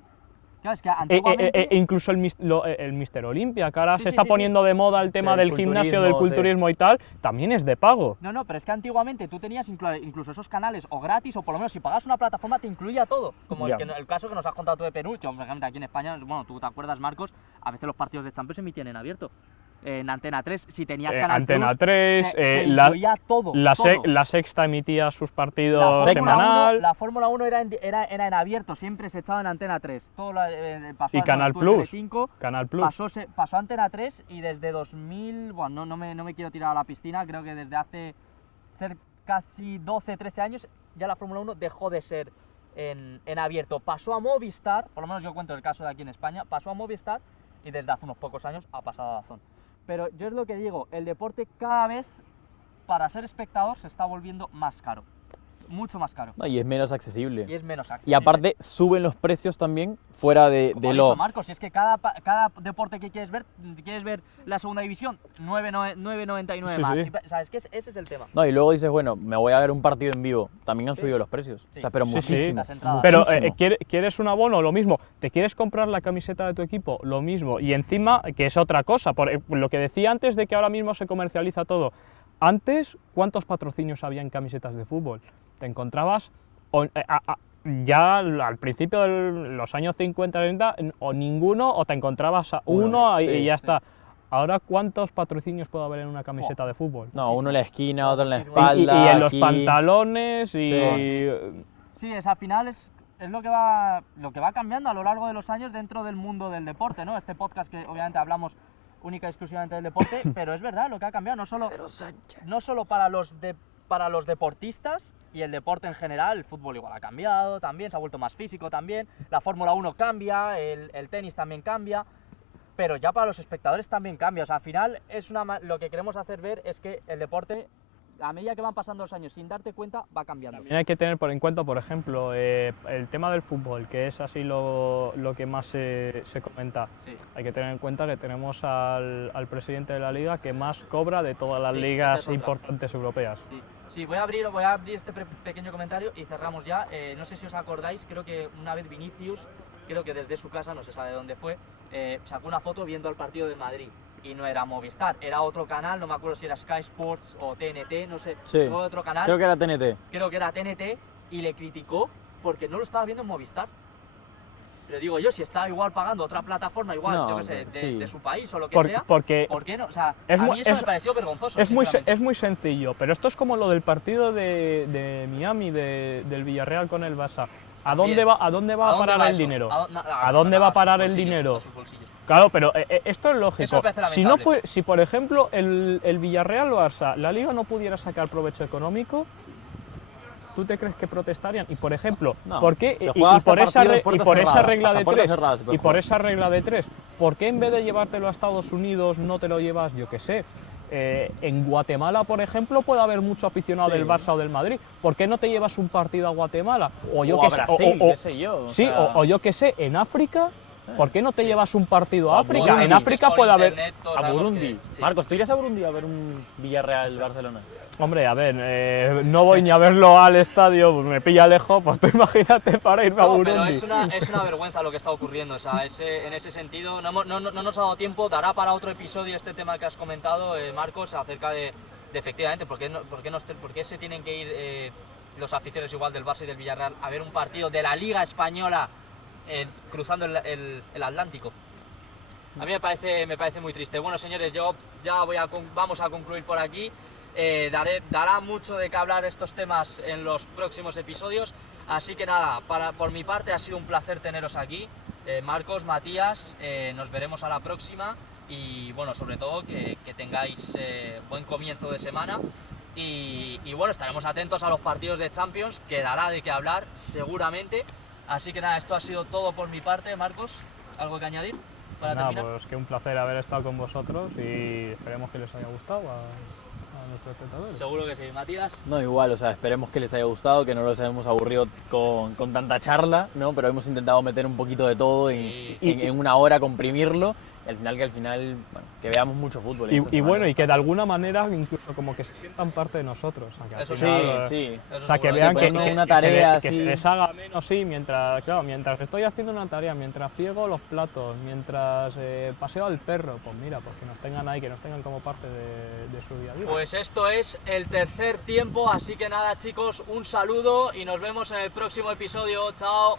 Claro, es que antiguamente... Incluso el Mr. Olympia, que ahora Sí, se sí, está sí, poniendo de moda el tema Sí, del el gimnasio, del culturismo, culturismo y tal, también es de pago. No, pero es que antiguamente tú tenías incluso esos canales o gratis o por lo menos si pagas una plataforma te incluía todo. Como Ya. el caso que nos has contado tú de Perú. Yo, por ejemplo, aquí en España, bueno, tú te acuerdas, Marcos, a veces los partidos de Champions se emitían en abierto. En Antena 3, si tenías Canal Antena Plus, 3, te la incluía todo. todo. La Sexta emitía sus La partidos Fórmula semanal. 1, la Fórmula 1 era en abierto, siempre se echaba en Antena 3. Todo pasó Y Canal estuvo en Plus. Telecinco, Canal Plus. pasó a Antena 3 y desde 2000, bueno, no me quiero tirar a la piscina, creo que desde hace casi 12, 13 años ya la Fórmula 1 dejó de ser en abierto. Pasó a Movistar, por lo menos yo cuento el caso de aquí en España, pasó a Movistar y desde hace unos pocos años ha pasado a DAZN. Pero yo es lo que digo, el deporte cada vez, para ser espectador, se está volviendo más caro. Mucho más caro. No, y es menos accesible. Y es menos accesible. Y aparte suben los precios también fuera de Como ha lo... dicho Marcos, si es que cada deporte que quieres ver la segunda división, 9,99 Sí, más. sí. O sea, es que ese es el tema. No, y luego dices, bueno, me voy a ver un partido en vivo. También han subido los precios. Sí. O sea, pero Sí, sí. muchísimo. Las entradas. Pero muchísimo. ¿quieres un abono? Lo mismo. ¿Te quieres comprar la camiseta de tu equipo? Lo mismo. Y encima, que es otra cosa, por lo que decía antes de que ahora mismo se comercializa todo. Antes, ¿cuántos patrocinios había en camisetas de fútbol? Te encontrabas ya al principio de los años 50, 30, o ninguno, o te encontrabas a uno sí, y ya sí. está. Ahora, ¿cuántos patrocinios puede haber en una camiseta de fútbol? No, uno en la esquina, otro en la Muchísimo. espalda. Y en los aquí. pantalones y... Sí. Sí, al final es lo que va cambiando a lo largo de los años dentro del mundo del deporte, ¿no? Este podcast que obviamente hablamos única y exclusivamente del deporte, pero es verdad lo que ha cambiado, no solo para los deportistas y el deporte en general. El fútbol igual ha cambiado también, se ha vuelto más físico también, la Fórmula 1 cambia, el tenis también cambia, pero ya para los espectadores también cambia. O sea, al final lo que queremos hacer ver es que el deporte, a medida que van pasando los años sin darte cuenta, va cambiando. También hay que tener en cuenta, por ejemplo, el tema del fútbol, que es así lo que más se comenta. Sí. Hay que tener en cuenta que tenemos al presidente de la liga que más cobra de todas las Sí, esa ligas es otra. importantes europeas. Sí, voy a abrir este pequeño comentario y cerramos ya. No sé si os acordáis, creo que una vez Vinicius, creo que desde su casa, no se sabe dónde fue, sacó una foto viendo el partido de Madrid. Y no era Movistar, era otro canal, no me acuerdo si era Sky Sports o TNT, no sé, Sí, otro canal. creo que era TNT. Creo que era TNT, y le criticó porque no lo estaba viendo en Movistar. Pero digo yo, si estaba igual pagando otra plataforma, igual, No, yo qué sé, sí. de su país o lo que sea, Porque ¿por qué no? O sea, es a mu- mí eso es- me pareció vergonzoso. es sinceramente. muy sencillo, pero esto es como lo del partido de Miami, del Villarreal con el Barça. ¿A dónde va ¿A a dónde parar va el eso? dinero? ¿A ¿A dónde va a sus parar el bolsillos, dinero? a sus bolsillos. Claro, pero esto es Eso lógico. me parece lamentable. Si por ejemplo el Villarreal-Barça, la Liga no pudiera sacar provecho económico, ¿tú te crees que protestarían? Y por ejemplo, No, ¿por qué? se juega hasta partido puerta cerrada, Regla hasta de puerta 3, cerrada se puede y por jugar. esa regla de 3, ¿por qué en vez de llevártelo a Estados Unidos no te lo llevas, yo qué sé? En Guatemala, por ejemplo, puede haber mucho aficionado Sí. del Barça o del Madrid. ¿Por qué no te llevas un partido a Guatemala? O yo O qué a sé, Brasil, qué sé yo. Sí, o yo qué sé, en África. ¿Por qué no te llevas un partido a África? Burundi. En África Por puede haber. internet todos A sabemos Burundi. que- sí. Marcos, ¿tú irías a Burundi a ver un Villarreal-Barcelona? Hombre, a ver, no voy ni a verlo al estadio, pues me pilla lejos, pues tú imagínate para irme a No, Burundi. pero es una vergüenza lo que está ocurriendo. O sea, en ese sentido, no nos ha dado tiempo. Dará para otro episodio este tema que has comentado, Marcos, acerca de efectivamente, por qué se tienen que ir los aficionados igual del Barça y del Villarreal a ver un partido de la Liga Española cruzando el Atlántico. A mí me parece muy triste. Bueno, señores, yo ya vamos a concluir por aquí. Dará mucho de qué hablar estos temas en los próximos episodios. Así que nada, por mi parte ha sido un placer teneros aquí. Marcos, Matías, nos veremos a la próxima. Y bueno, sobre todo que tengáis buen comienzo de semana. Y bueno, estaremos atentos a los partidos de Champions, que dará de qué hablar seguramente. Así que nada, esto ha sido todo por mi parte. Marcos, ¿algo que añadir para Nada, terminar? pues que un placer haber estado con vosotros y esperemos que les haya gustado a nuestros espectadores. Seguro que sí. Matías. No, igual, o sea, esperemos que les haya gustado, que no los hayamos aburrido con tanta charla, ¿no? Pero hemos intentado meter un poquito de todo Sí. en una hora, comprimirlo, y al final, bueno, que veamos mucho fútbol. en esta Y semana. bueno, y que de alguna manera incluso como que se sientan parte de nosotros. O sea, que al Eso Sí, final, sí. O sea, que seguro. vean Sí, que, ponernos una tarea que así. se les haga menos, sí, mientras estoy haciendo una tarea, mientras friego los platos, mientras paseo al perro, pues mira, pues que nos tengan ahí, que nos tengan como parte de su día a día. Pues esto es el tercer tiempo, así que nada chicos, un saludo y nos vemos en el próximo episodio. Chao.